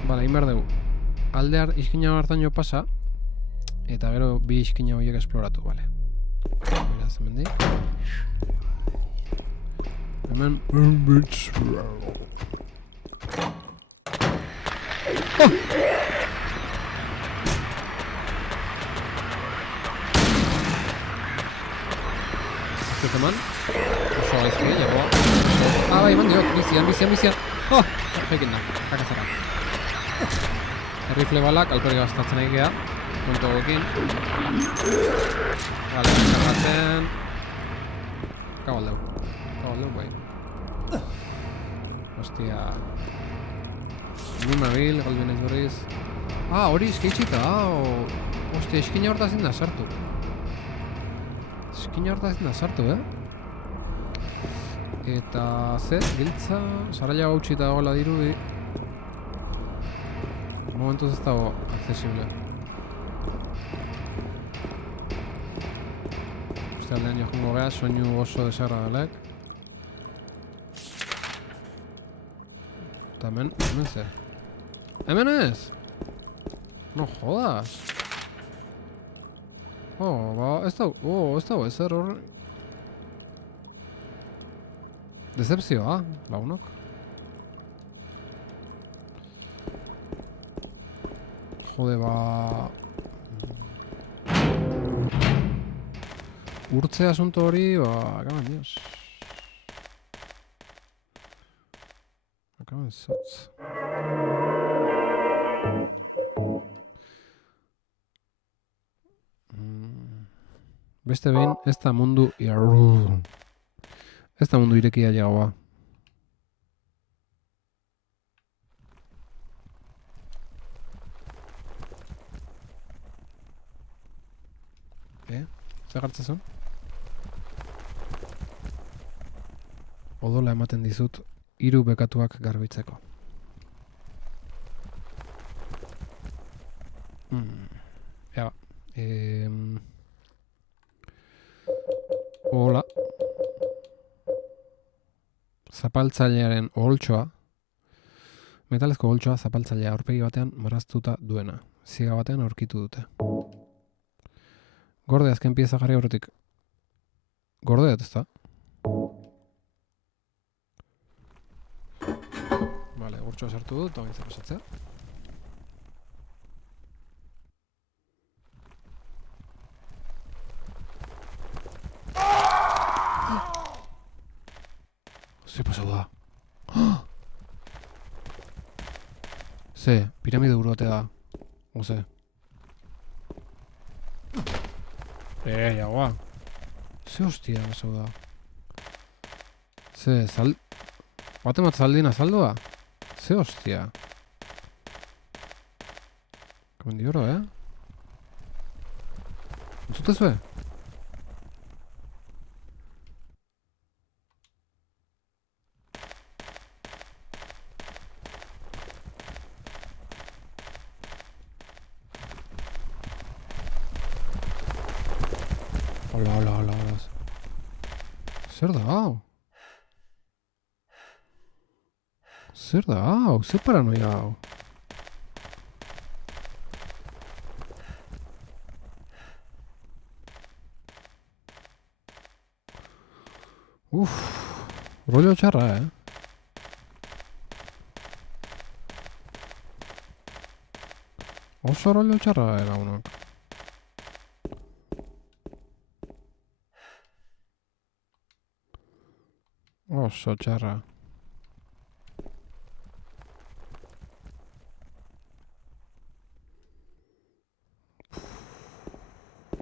Bala, egin behar dugu. Aldear iskina hartan jo pasa, eta gero bi iskina horiek esploratu, bale. Beraz, hemendik. Hemen... Zut eman? Oso gaizki, jagoa. Bai, eman diot, bizian. Jekin da, kakazara. Rifle balak, alperri bastatzen egin geha. Konto gokin. Bale, karratzen. Kabaldeu, bai. Hostia. Nun nabil, galdu naiz berriz. Hori izkeitxita, Hostia, eskina horta ezin da sartu. Eta ze, giltza, saraila gautxita gola dirudi. Momentuz ez dago accesible. Uste aldean jokungo geha, soinu oso desagradablek. Eta hemen ze. Hemen ez! No jodas! Ez dago ezer hor... Decepzioa, lagunok. Jode, urtze asunto hori, akaban, dios. Akaban zotz. Beste behin, ez da mundu irekia jagoa. Zer gartzazun? Odola ematen dizut 3 bekatuak garbitzeko. Hola. Zapaltzailearen oholtxoa. Metalezko oholtxoa zapaltzailea aurpegi batean marraztuta duena. Ziga batean aurkitu dute. Gorde, azken pieza jarri horretik. Gorde, ez da? Vale, urtsoa sartu dut, eta bain zer pasatzea. Ze pasau da? Ze, piramide buruate da. Oze. Jagoa. Ze hostia pasau da. Ze, Batemat zaldina zaldua? Ze hostia. Komendioro, Entzutezue? Hola. Zer da hau? Zer da hau? Zer paranoia hau? Rollo txarra, Oso rollo txarra, launok. Oso txarra.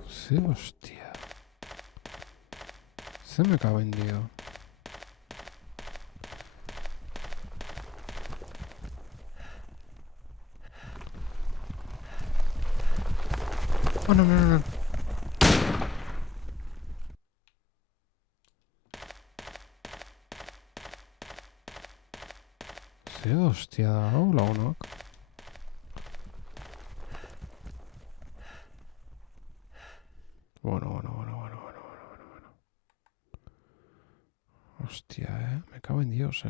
Ze hostia. Ze me cago en Dio. Oh, no. Ze hostia da hau, lagunok. Bueno. Hostia, me cago en Dios,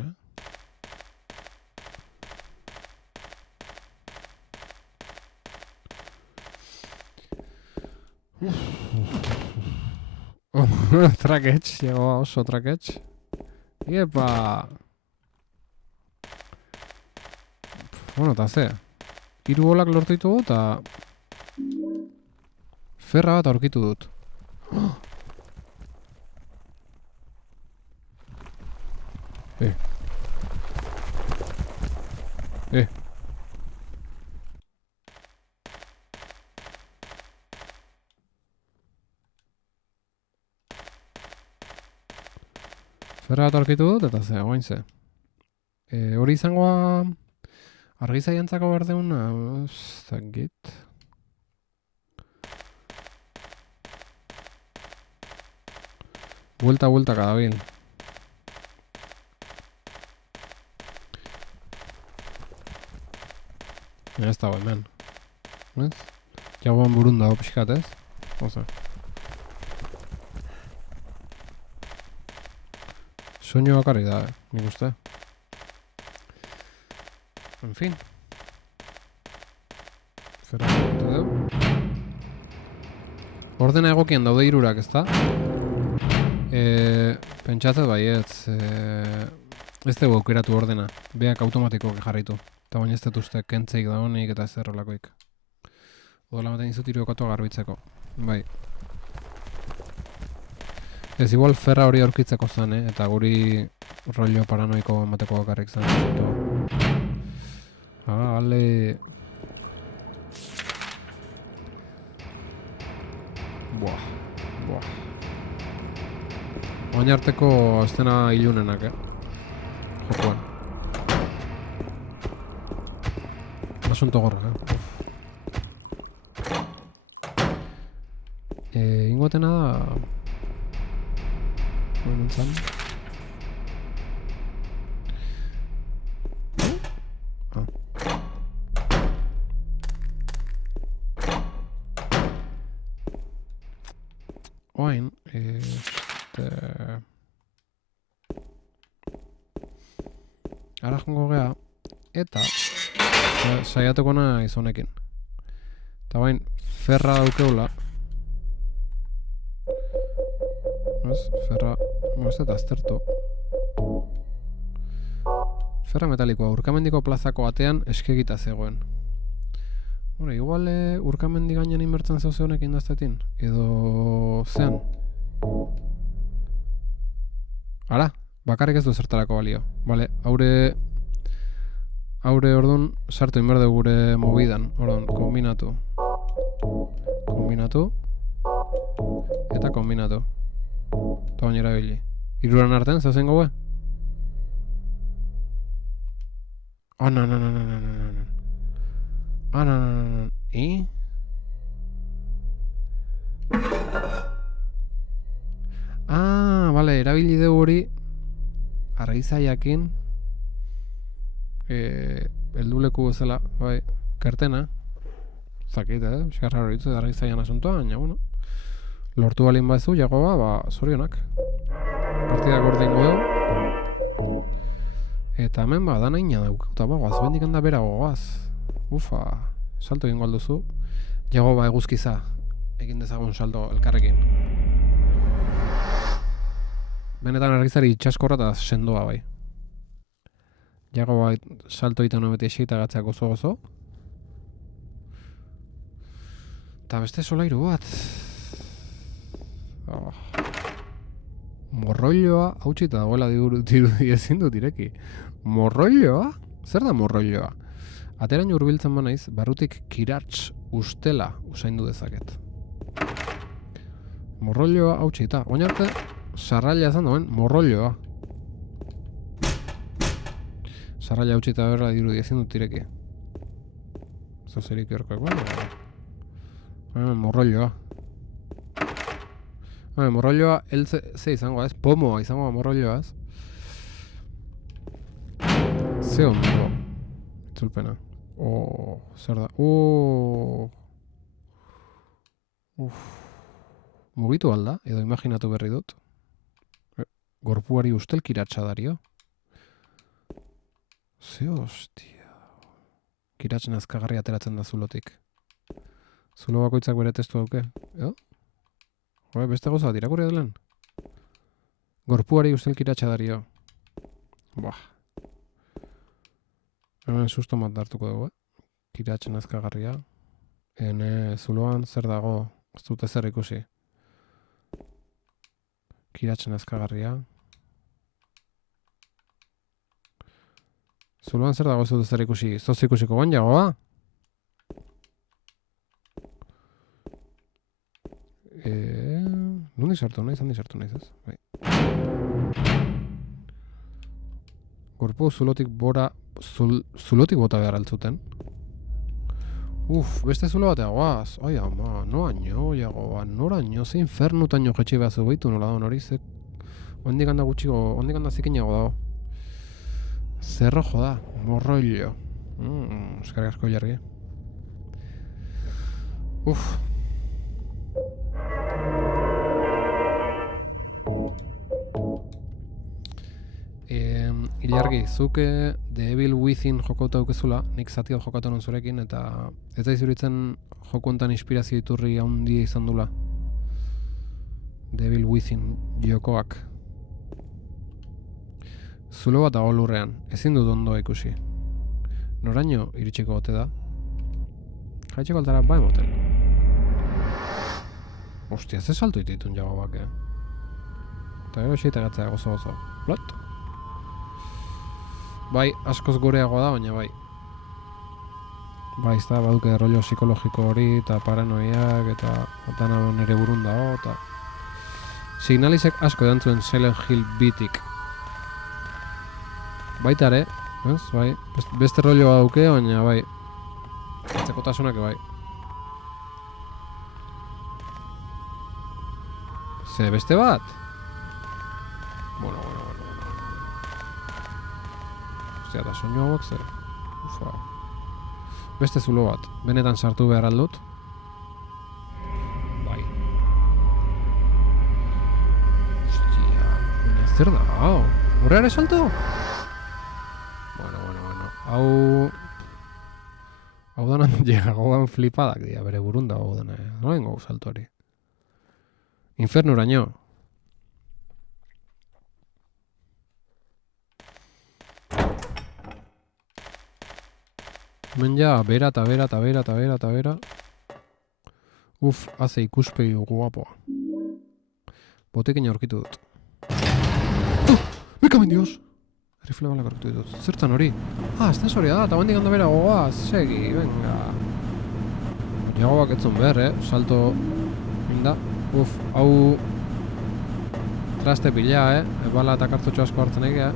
Traketx, llegoa oso traketx. Iepa! Bueno, eta ze. 3 bolak lortu ditugu eta ferra bat aurkitu dut. Ferra bat aurkitu dut eta ze, guain ze. Hori izangoa argizaiantzako behar deuna, zagit. Buelta kadabil. Ez dago hemen. Ez? Jagoan burun dago pixkat, ez? Oza. Soinu bakarri da, nik uste. En fin. Ferra egitu dugu. Ordena egokian daude 3, ez da? Pentsatzet baietz. Ez dugu aukeratu ordena. Beak automatikoak jarritu. Eta baina ez dut uste kentzeik dagoenik eta ez errolakoik. Odola maten izut irokatu garbitzeko. Bai. Ez igual ferra hori aurkitzeko zen, eta guri rollo paranoiko emateko bakarrik zen. Ale... Buah. Oain arteko estena ilunenak, jokoan. Asunto gorra, ingotena da... Momentzan. Oain, ara jongo gea, eta saiatuko naiz honekin. Eta bain, ferra daukeula. Ez, ferra, ez eta aztertu. Ferra metalikoa, Urkamendiko plazako atean eskegita zegoen. Hore, igual Urkamendi gainean inbertzen zauze honek indaztetin? Edo zean? Ara, bakarrik ez du zertarako balio. Bale, haure ordun sartu inberde gure mobidan. Ordun, kombinatu. Kombinatu. Eta kombinatu. Eta baina erabili. Hiruran artean, zauzen gobe? Oh, no. Ah, no. I? Ah, vale, erabili dugu hori argizaiakin helduleku bezala, bai, kartena. Zakit, eskarra horitu da argizaian asuntoa, baina, bueno. Lortu balin bazu, jagoa, ba, zorionak. Partida gordingo dugu. Eta hemen ba, dana ina dauk. Eta ba, goaz, bendik handa bera goaz. Ufa, salto egingo alduzu. Jago ba, eguzkiza. Egin dezagun salto elkarrekin. Benetan argizari itxaskorra eta sendoa bai. Jago ba, salto ita beti eseita gatzea gozo. Eta beste solairu bat. Oh. Morrolloa, hautsita dagoela dirudi ezin dut ireki. Morrolloa? Zer da morrolloa? Aterain hurbiltzen banaiz, barrutik kirats ustela usaindu dezaket. Morrolloa hautsita. Oinarte, sarraila ezan duen, morrolloa. Sarraila hautsita berra dirudi ezin dut ireki. Zozerik horkoek, morrolloa. Morrolloa, ze izango ez? Pomoa izango morrolloa ez? Ze ondo. Itzulpena. Zer da? Mugitu alda, edo imaginatu berri dut. Gorpuari ustelkiratsa dario. Ze hostia. Kiratz nazkagarri ateratzen da zulotik. Zulo bakoitzak bere testu dauke. Edo? Beste goza bat irakurri delen. Gorpuari ustelkiratsa dario. Buah. Hemen susto bat hartuko dugu, Kiratz nazkagarria. Zuloan zer dago, ez dut ezer ikusi. Kiratz nazkagarria. Zuloan zer dago, ez dut ezer ikusi. Zoz ikusiko ban jagoa? Nundi sartu naiz, ez? Bai. Gorpu zulotik zulotik bota behar altzuten. Beste zulo batea guaz. Ai ama, noaino, jagoa, noraino, ze infernutaino jetxe behazu behitu nola da hori, ze... Ondik handa gutxiko, ondik handa zikinago dago. Zerro joda, morroilo. Eskarrik asko jarri. Ilargi, zuke The Evil Within jokauta dukezula, nik zati hau jokatu non zurekin, eta ez da izuritzen jokuentan inspirazio iturri handia izan dula. The Evil Within jokoak. Zulo bat dago lurrean, ezin dut ondoa ikusi. Noraino iritsiko gote da? Jaitzeko altara bai moten. Ostia, ze salto ititun jago bak, Eta gero xeita gatzea gozo. Plot? Bai, askoz goreagoa da, baina bai. Bai, ez da, baduke rollo psikologiko hori, eta paranoiak, eta dana nere burun dago, eta... Signalizek asko edantzuen Silent Hill bitik. Baitare, ez? Bai, beste rolloa dauke, baina bai. Atzekotasunak bai. Ze beste bat? Bueno. Ostia, eta soinu hauak zer. Ufa. Beste zulo bat. Benetan sartu behar aldut. Bai. Ostia, zer da, hau. Horreare salto? Bueno. Hau danan gogan flipadak dira, bere burun dago dana. Nola ingo salto hori? Infernuraino. Hemen ja, bera. Uf, haze ikuspegi guapoa. Botekin aurkitu dut. Mekamen dios! Rifle balak aurkitu ditut. Zertan hori? Estensoria da, eta bandik handa bera goaz. Segi, venga. Jagoak etzun behar, salto inda. Uf, hau traste pila, bala eta kartotxo asko hartzen egea.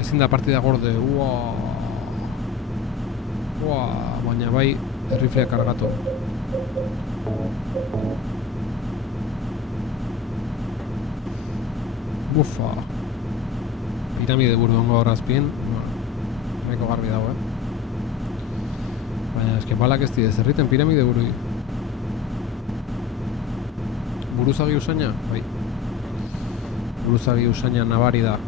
Ezin da partida gorde, baina bai riflea kargatu. Bufa. Piramide buru ongo horrazpien. Nahiko garbi dago, Baina eske balak ez dide zerriten piramide burui. Buruzagi usaina? Bai. Buruzagi usaina nabari da.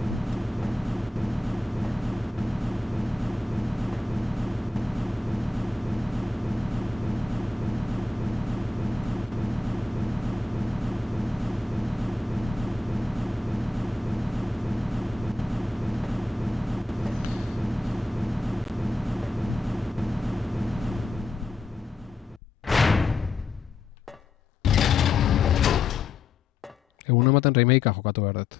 Egun ematen remakea jokatu behar dut.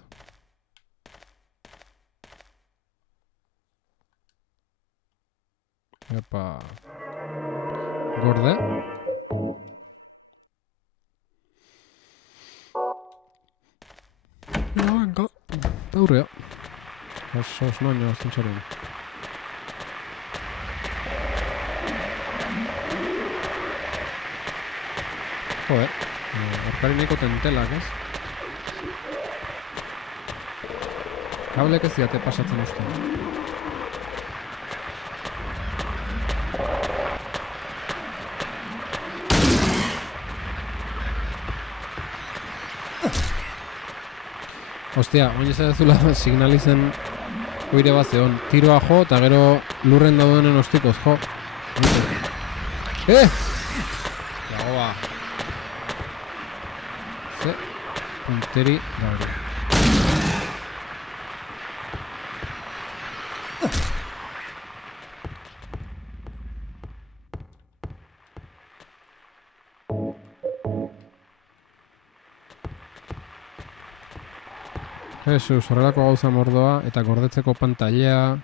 Epa. Gorde. Venga. Aurrea. Os noño, ascensorium. Joder. Arkari nahiko tentelak, ez? Kablek ez diate pasatzen uste. Ostia, oin ezazula signalizen oire bat zeon. Tiroa jo, eta gero lurren daudenen ostikoz, jo. Lago ba. Ze punteri gauri. Jesus, horrelako gauza mordoa eta gordetzeko pantaila.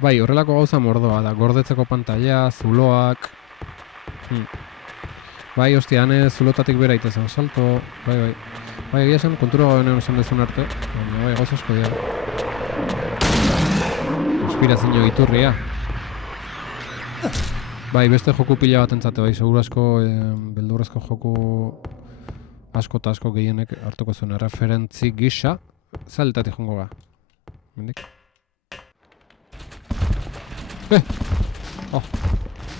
Bai, horrelako gauza mordoa da, gordetzeko pantaila, zuloak. Bai, hostia, hane zulotatik bera itezen salto. Bai. Bai, egia zen, kontura gabenean esan dezun arte. Baina, bai, gauza asko dira. Inspirazio iturria. Bai, beste joku pila bat entzate, bai, seguru asko, beldurrezko joku asko eta asko gehienek hartuko zuen referentzi gisa. Zaletatik jongo ga. Mendik.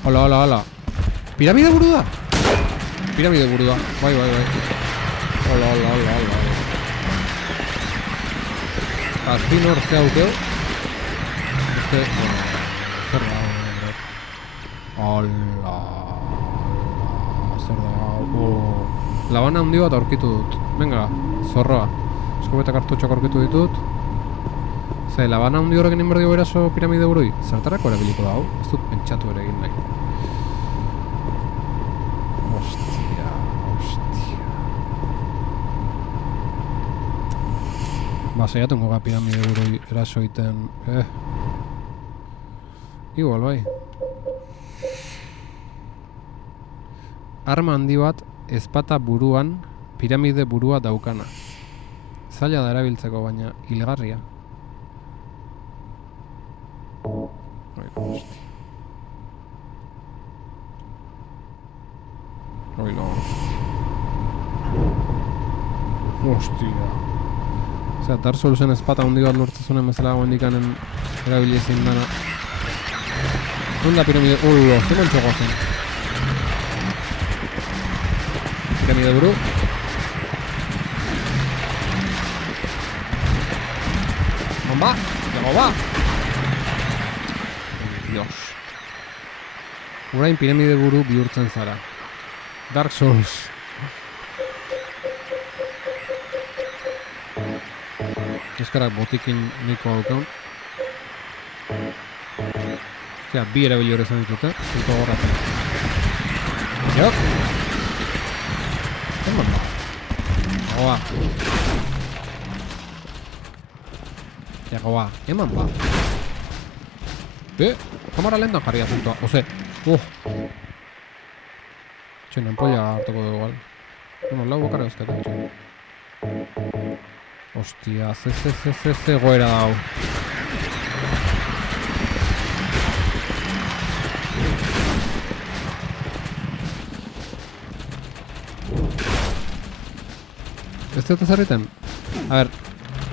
Hola. Piramide buru da? Piramide buru da. Bai. Hola. Azpin hor ze hauteo. Zer da. Hola. Zer da. Labana handi bat aurkitu dut. Venga, zorroa. Eskobeta kartutxoak aurkitu ditut. Ze, labana handi horrekin inberdio beraso piramide burui. Zertarako erabiliko da hau? Ez dut pentsatu ere egin nahi. Ostia. Ba, saiatungo ga piramide burui eraso iten. Igual, bai. Arma handi bat ezpata buruan piramide burua daukana. Zaila da erabiltzeko, baina hilgarria. Hostia. Osea, Dark Soulsen ezpata handi bat lortzezunen bezala gondikanen erabiliezin dana. Nunda piramide... zemen txogoa zen. Piramide buru. Bomba, dago ba. Dios. Orain piramide buru bihurtzen zara. Dark Souls. Euskarak botikin niko haukan. Ostia, bi erabili hori zen ditut, punto gorratzen. Jo! Eman ba. Goa. Goa, eman ba. Kamara lentan jarria puntua, ose. Txen, empolla hartuko dugu igual. Bueno, lau bokara eustak, txen. Ostia, ze goera dau. Ez dut ezarriten? A ber,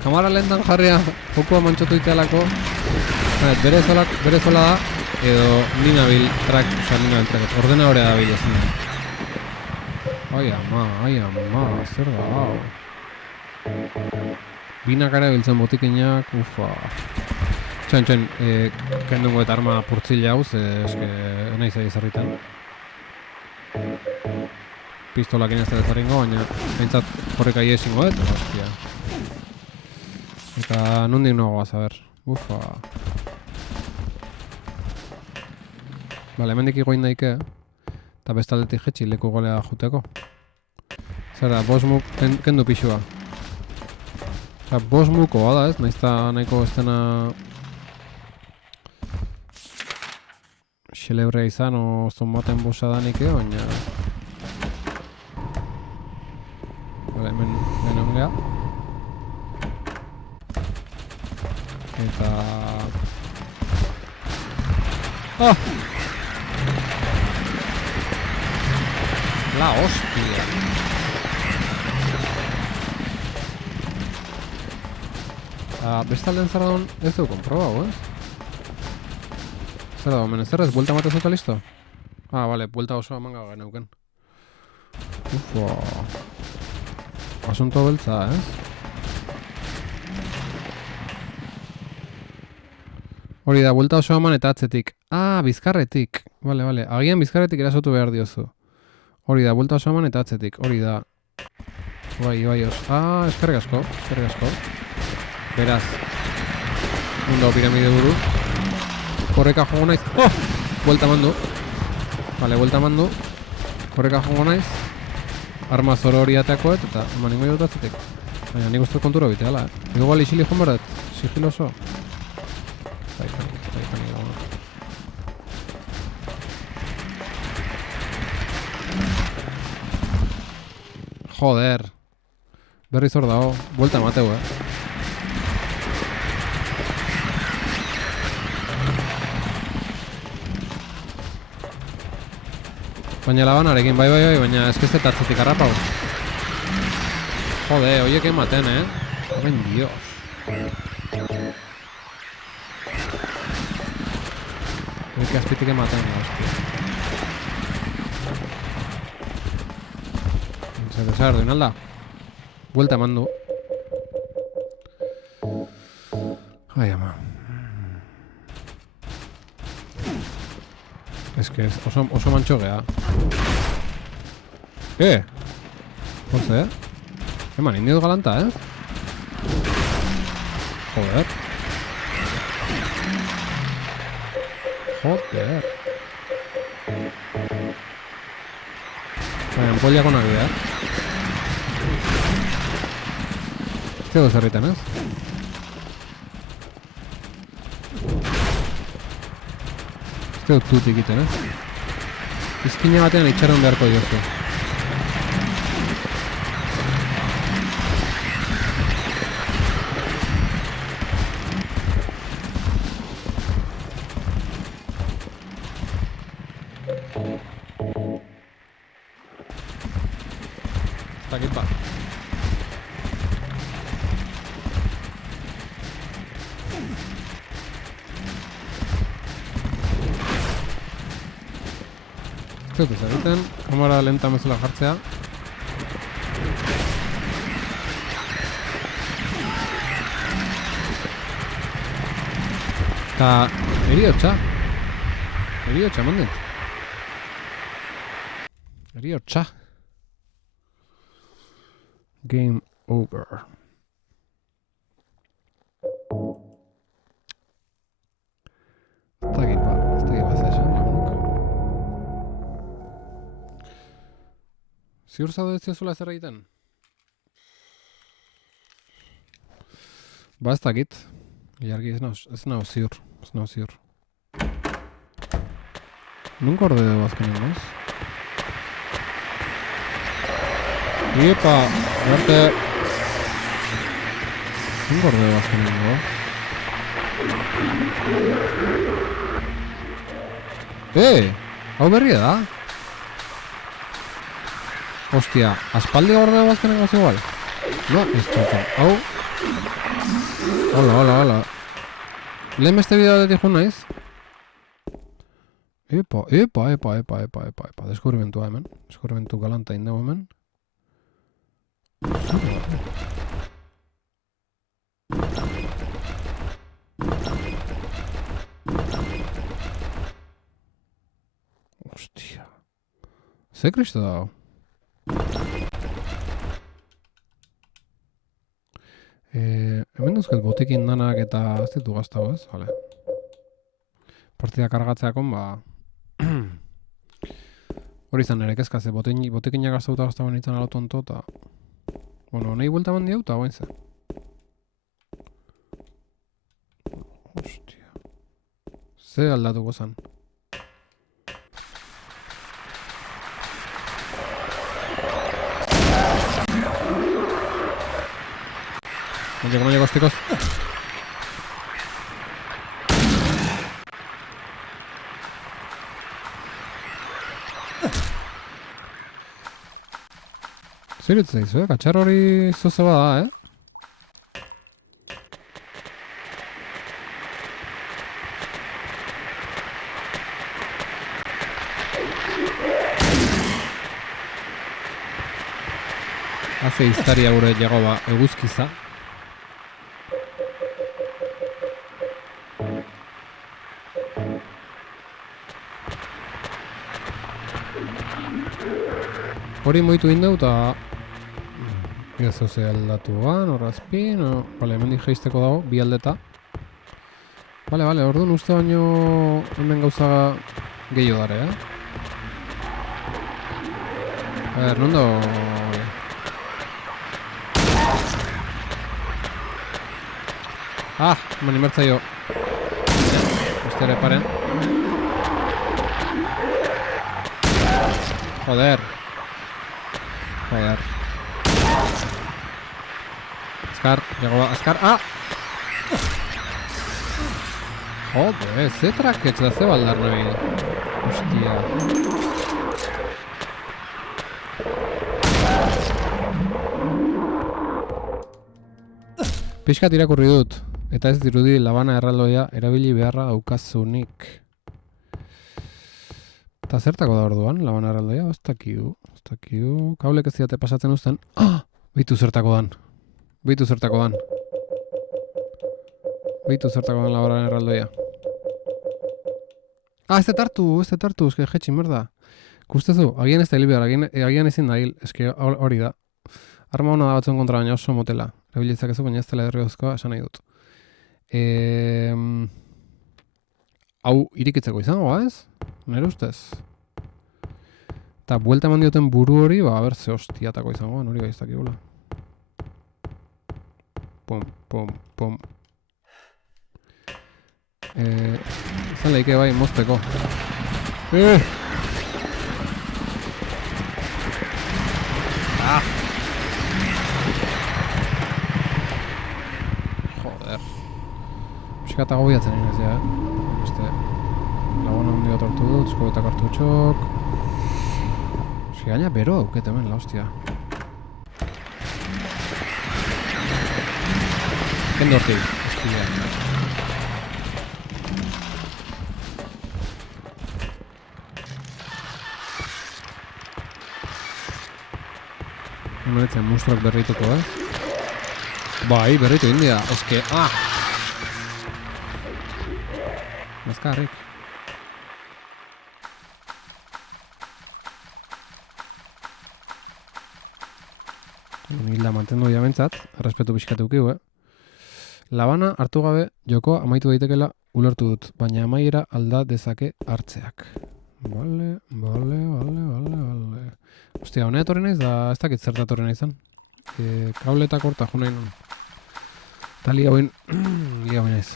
kamara lehentan jarria jokua mantxotu itealako. Bere zola da, edo nina bil track, ordenadorea da bil ezin. Ai ama, zer da hau. Binakara biltzen botikinak, ufa. Txan, kendungo eta arma purtzila hauz, eske nahi zai ezarritan. Pistolak inazte dezaringo, baina behintzat horrek ahi esingo, hostia. Eta nondik nagoaz, a ber. Ufa. Bale, hemendik igoin daike, eta bestaldetik jetxi leku golea juteko. Zer da, bosmuk kendu pixua. Osa, bosmuko bada ez, naizta nahiko estena xelebrea izan, o zonbaten bosadanik baina... Bale, hemen ongea. Eta... La hostia. Bestaldean zer daun ez dugu konprobau, Zer dago, menezerrez, buelta matez eta listo? Bale, buelta oso amanga geneuken. Ufo. Asunto beltza, Hori da, buelta oso eman eta atzetik. Bizkarretik. Bale. Agian bizkarretik erasotu behar diozu. Hori da, buelta oso eman eta atzetik. Hori da. Bai, os. Eskerrik asko. Beraz. Mundo piramide buru. Korreka jongo naiz. Buelta mandu. Bale, buelta mandu. Korreka jongo naiz. Arma zoro hori ateakoet eta eman ingo dut atzetik. Baina nik uste kontura bitea, Ego gali isili joan barat. Sigiloso. Zaitan ego. Joder. Berriz hor dago. Buelta emateu, Baina labanarekin, bai, baina eskizte tatzetik harrapau. Jode, oiek ematen, Horren dios. Oiek azpitik ematen, hostia. Zer desar, duin alda. Buelta eman du. Ai, ama. Ez que oso mantxo geha. Hortze, Eman, indiot galanta, Joder. Baina, empoliak onak dira, Ez dugu zerriten, Ez dugu tutik iten, Izkina batean itxaron beharko diozu. Ez dakit bat. Ez dut egiten, kamara lenta mezula jartzea. Eta eriotxa mandit. Eriotxa. Game over. Ez dakit Ziur zaude ez diozula zer egiten? Ba ez dakit. Ilargi ez nago ziur. Ez nago ziur. Nunca orde dugu azkenean, ez? Iepa! Garte! Nunca orde dugu azkenean, ez? Hau berria da? Hostia, aspaldi gorde dugu azkenean gauza igual? No, ez txotan. Hau... Hola. Lehen beste bideo detik joan naiz? Epa. Deskubrimentua hemen. Deskubrimentu galanta indegu hemen. Hostia. Ze kristo da hau? Hemen duzket botikin danak eta ez ditu gaztau, ez? Vale. Partida kargatzeakon, ba... Hori izan ere kezkaz, botikinak gaztauta nintzen alautu onto, eta... Bueno, nahi buelta mandi hau, eta guain ze. Hostia. Ze aldatuko zan. No llego, chicos. Zer ez zaizu, Katxar hori zoze bada, Haze iztaria gure jago ba, eguzkiza. Hori moitu indau eta... Ez zoze aldatuan, horrazpin... Vale, hemen jaisteko dago, bi aldeta. Vale, orduan uste baino... Hemen gauza gehiago dare, A ver, non dago... Ah, mani mertzaio. Uste ere paren. Joder. Azkar, llego a... Azkar, Joder, ze traketx da ze baldar nabil. Hostia. Pixkat irakurri dut, eta ez dirudi labana erraldoia erabili beharra daukazunik. Eta zertako da orduan, labana erraldoia? Ez dakiu. Kablek ez diate pasatzen uzten. Bitu zertako dan labana erraldoia. Ez tartu, eske jetxin, merda. Kustezu, agian ez da hil behar, agian ezin da hil, eske hori da. Arma hona da batzuen kontra baina oso motela. Erabilitzak ez baina ez dela derriozkoa, esan nahi dut. Hau irikitzeko izango, ez? Nere ustez. Eta buelta eman dioten buru hori, ba, ber, ze hostiatako izango, hori bai ez dakigula. Pum. Izan lehike bai, mozteko. Joder. Piskata gobiatzen inez, ja, Beste... Lagona handi bat hartu dut, eskobeta kartutxok... Gaina bero dauket hemen, la hostia. Kendo hortik, hostia. Hemenetzen monstruak berrituko, Bai, berritu india, eske, Mazkarrik. Hilda mantendu dira bentsat, errespetu pixkatu kiu, Labana hartu gabe joko amaitu daitekela ulertu dut, baina amaiera alda dezake hartzeak. Vale. Ostia, honea etorri naiz, da ez dakit zerta etorri naizan. Kabletak horta jo nahi nun. Eta lia hoin naiz.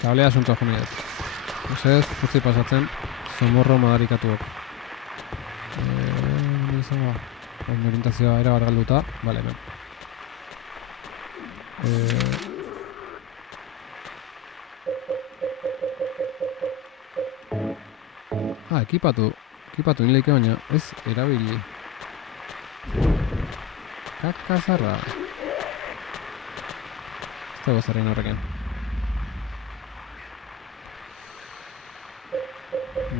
Kablea asuntoa jo nahi dut. Osez, utzi pasatzen, zomorro madarikatuok. Izango, orientazioa era bat galduta, bale, hemen. Ekipatu inleike baina, ez erabili. Kakazarra. Ez dago zerrein horreken.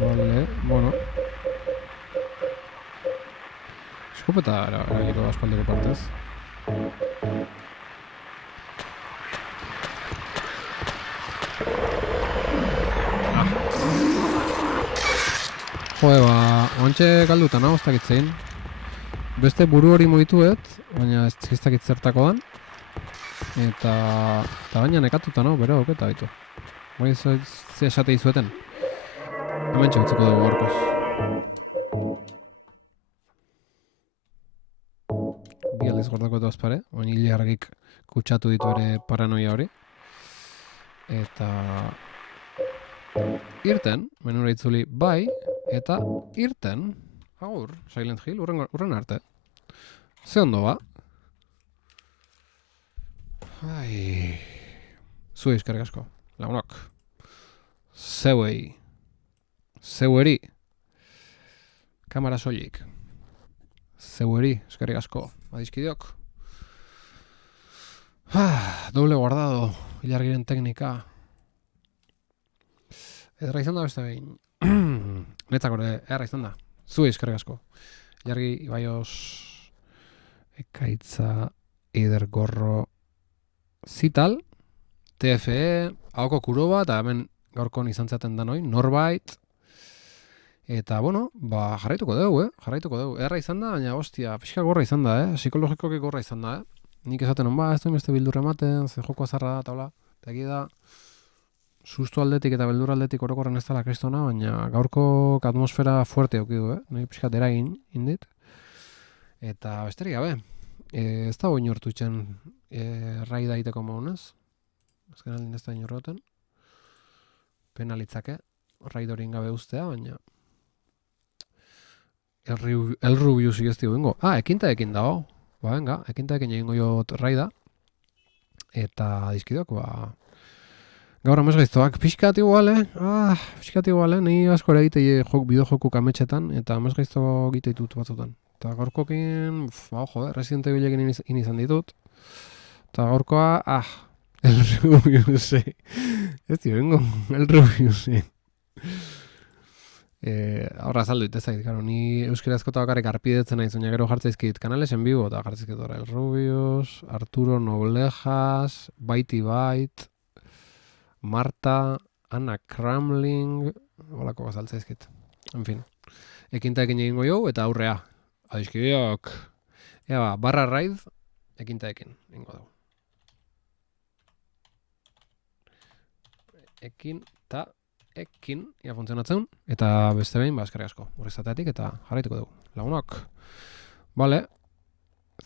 Vale, bueno. Eskopeta erabiliko aspaldeko partez. Jode, oantxe galdutan hau, ez dakitzein. Beste buru hori moituet, baina ez dakit zertako dan. Eta baina nekatuta no, bero, eta bitu. Bai ze esate izueten. Hemen txautzeko dugu gorkoz. Bi aldiz gordako eta azpare, baina hile hargik kutsatu ditu ere paranoia hori. Eta irten, menura itzuli bai, eta irten, agur, Silent Hill, urren arte. Ze ondo ba? Ai... Zue eskerrik asko, lagunok. Zeueri. Kamara soilik. Zeueri, eskerrik asko, adizkideok. Doble guardado, ilargiren teknika. Ederra izan da beste behin. Netzak orde, ederra izan da. Zue eskerrik asko. Ilargi, Ibaios, Ekaitza, Eider Gorro, Zital, TFE, Aoko Kuroba, eta hemen gaurkon izan zaten da noi, Norbait. Eta, bueno, jarraituko dugu, jarraituko dugu. Ederra izan da, baina, ostia, pixka gorra izan da, psikologikoki gorra izan da, Nik esaten hon, ez duen beste bildur ematen, ze joko azarra da, eta hola. Eta egi da, susto aldetik eta beldur aldetik orokorren ez dela kristona, baina gaurko atmosfera fuerte aukidu, Nahi pixkat eragin indit. Eta besterik gabe, ez da hoi inortu itxen raida iteko maunez. Azken aldin ez da inorroten. Penalitzake, raidorin gabe ustea, baina el Rubius igezti guingo. Ekinta ekin dago. Venga, ekinta ekin egingo jot raida. Eta dizkidok, gaur amez gaiztoak pixkat igual, ni asko ere egite bideo joku kametxetan, eta amez gaizto egite ditut batzutan. Eta gaurkokin, Resident Evilekin izan ditut. Eta gaurkoa, el Rubius, ez bengo, el Rubius, Horra azaldu ditezak, ni euskarazko eta bakarrik arpidetzen nahi zuena gero jartzaizkit kanales en vivo, eta jartzaizkit el Rubius, Arturo Noblejas, Baiti Bait, Marta, Anna Kramling, holako bazaltzaizkit. En fin, ekinta ekin egingo jau, eta aurrea. Adizkideok, barra raid, ekinta ekin egingo dugu. Ekin, ia funtzionatzen, eta beste behin, eskerrik asko, horrezateatik, eta jarraituko dugu. Lagunok. Vale.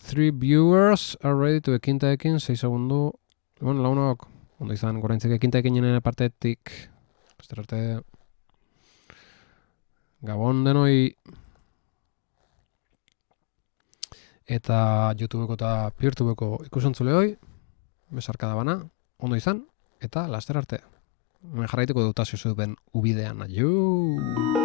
3 viewers are ready to ekinta ekin, 6 segundu. Bueno, lagunok, ondo izan, goraintzek ekinta ekin jenen partetik. Beste arte. Gabon denoi. Eta YouTubeko eta Peertubeko ikusentzulehoi. Besarkada bana, ondo izan, eta laster arte. Hemen jarraituko dut azio zuen ubidean. Aio!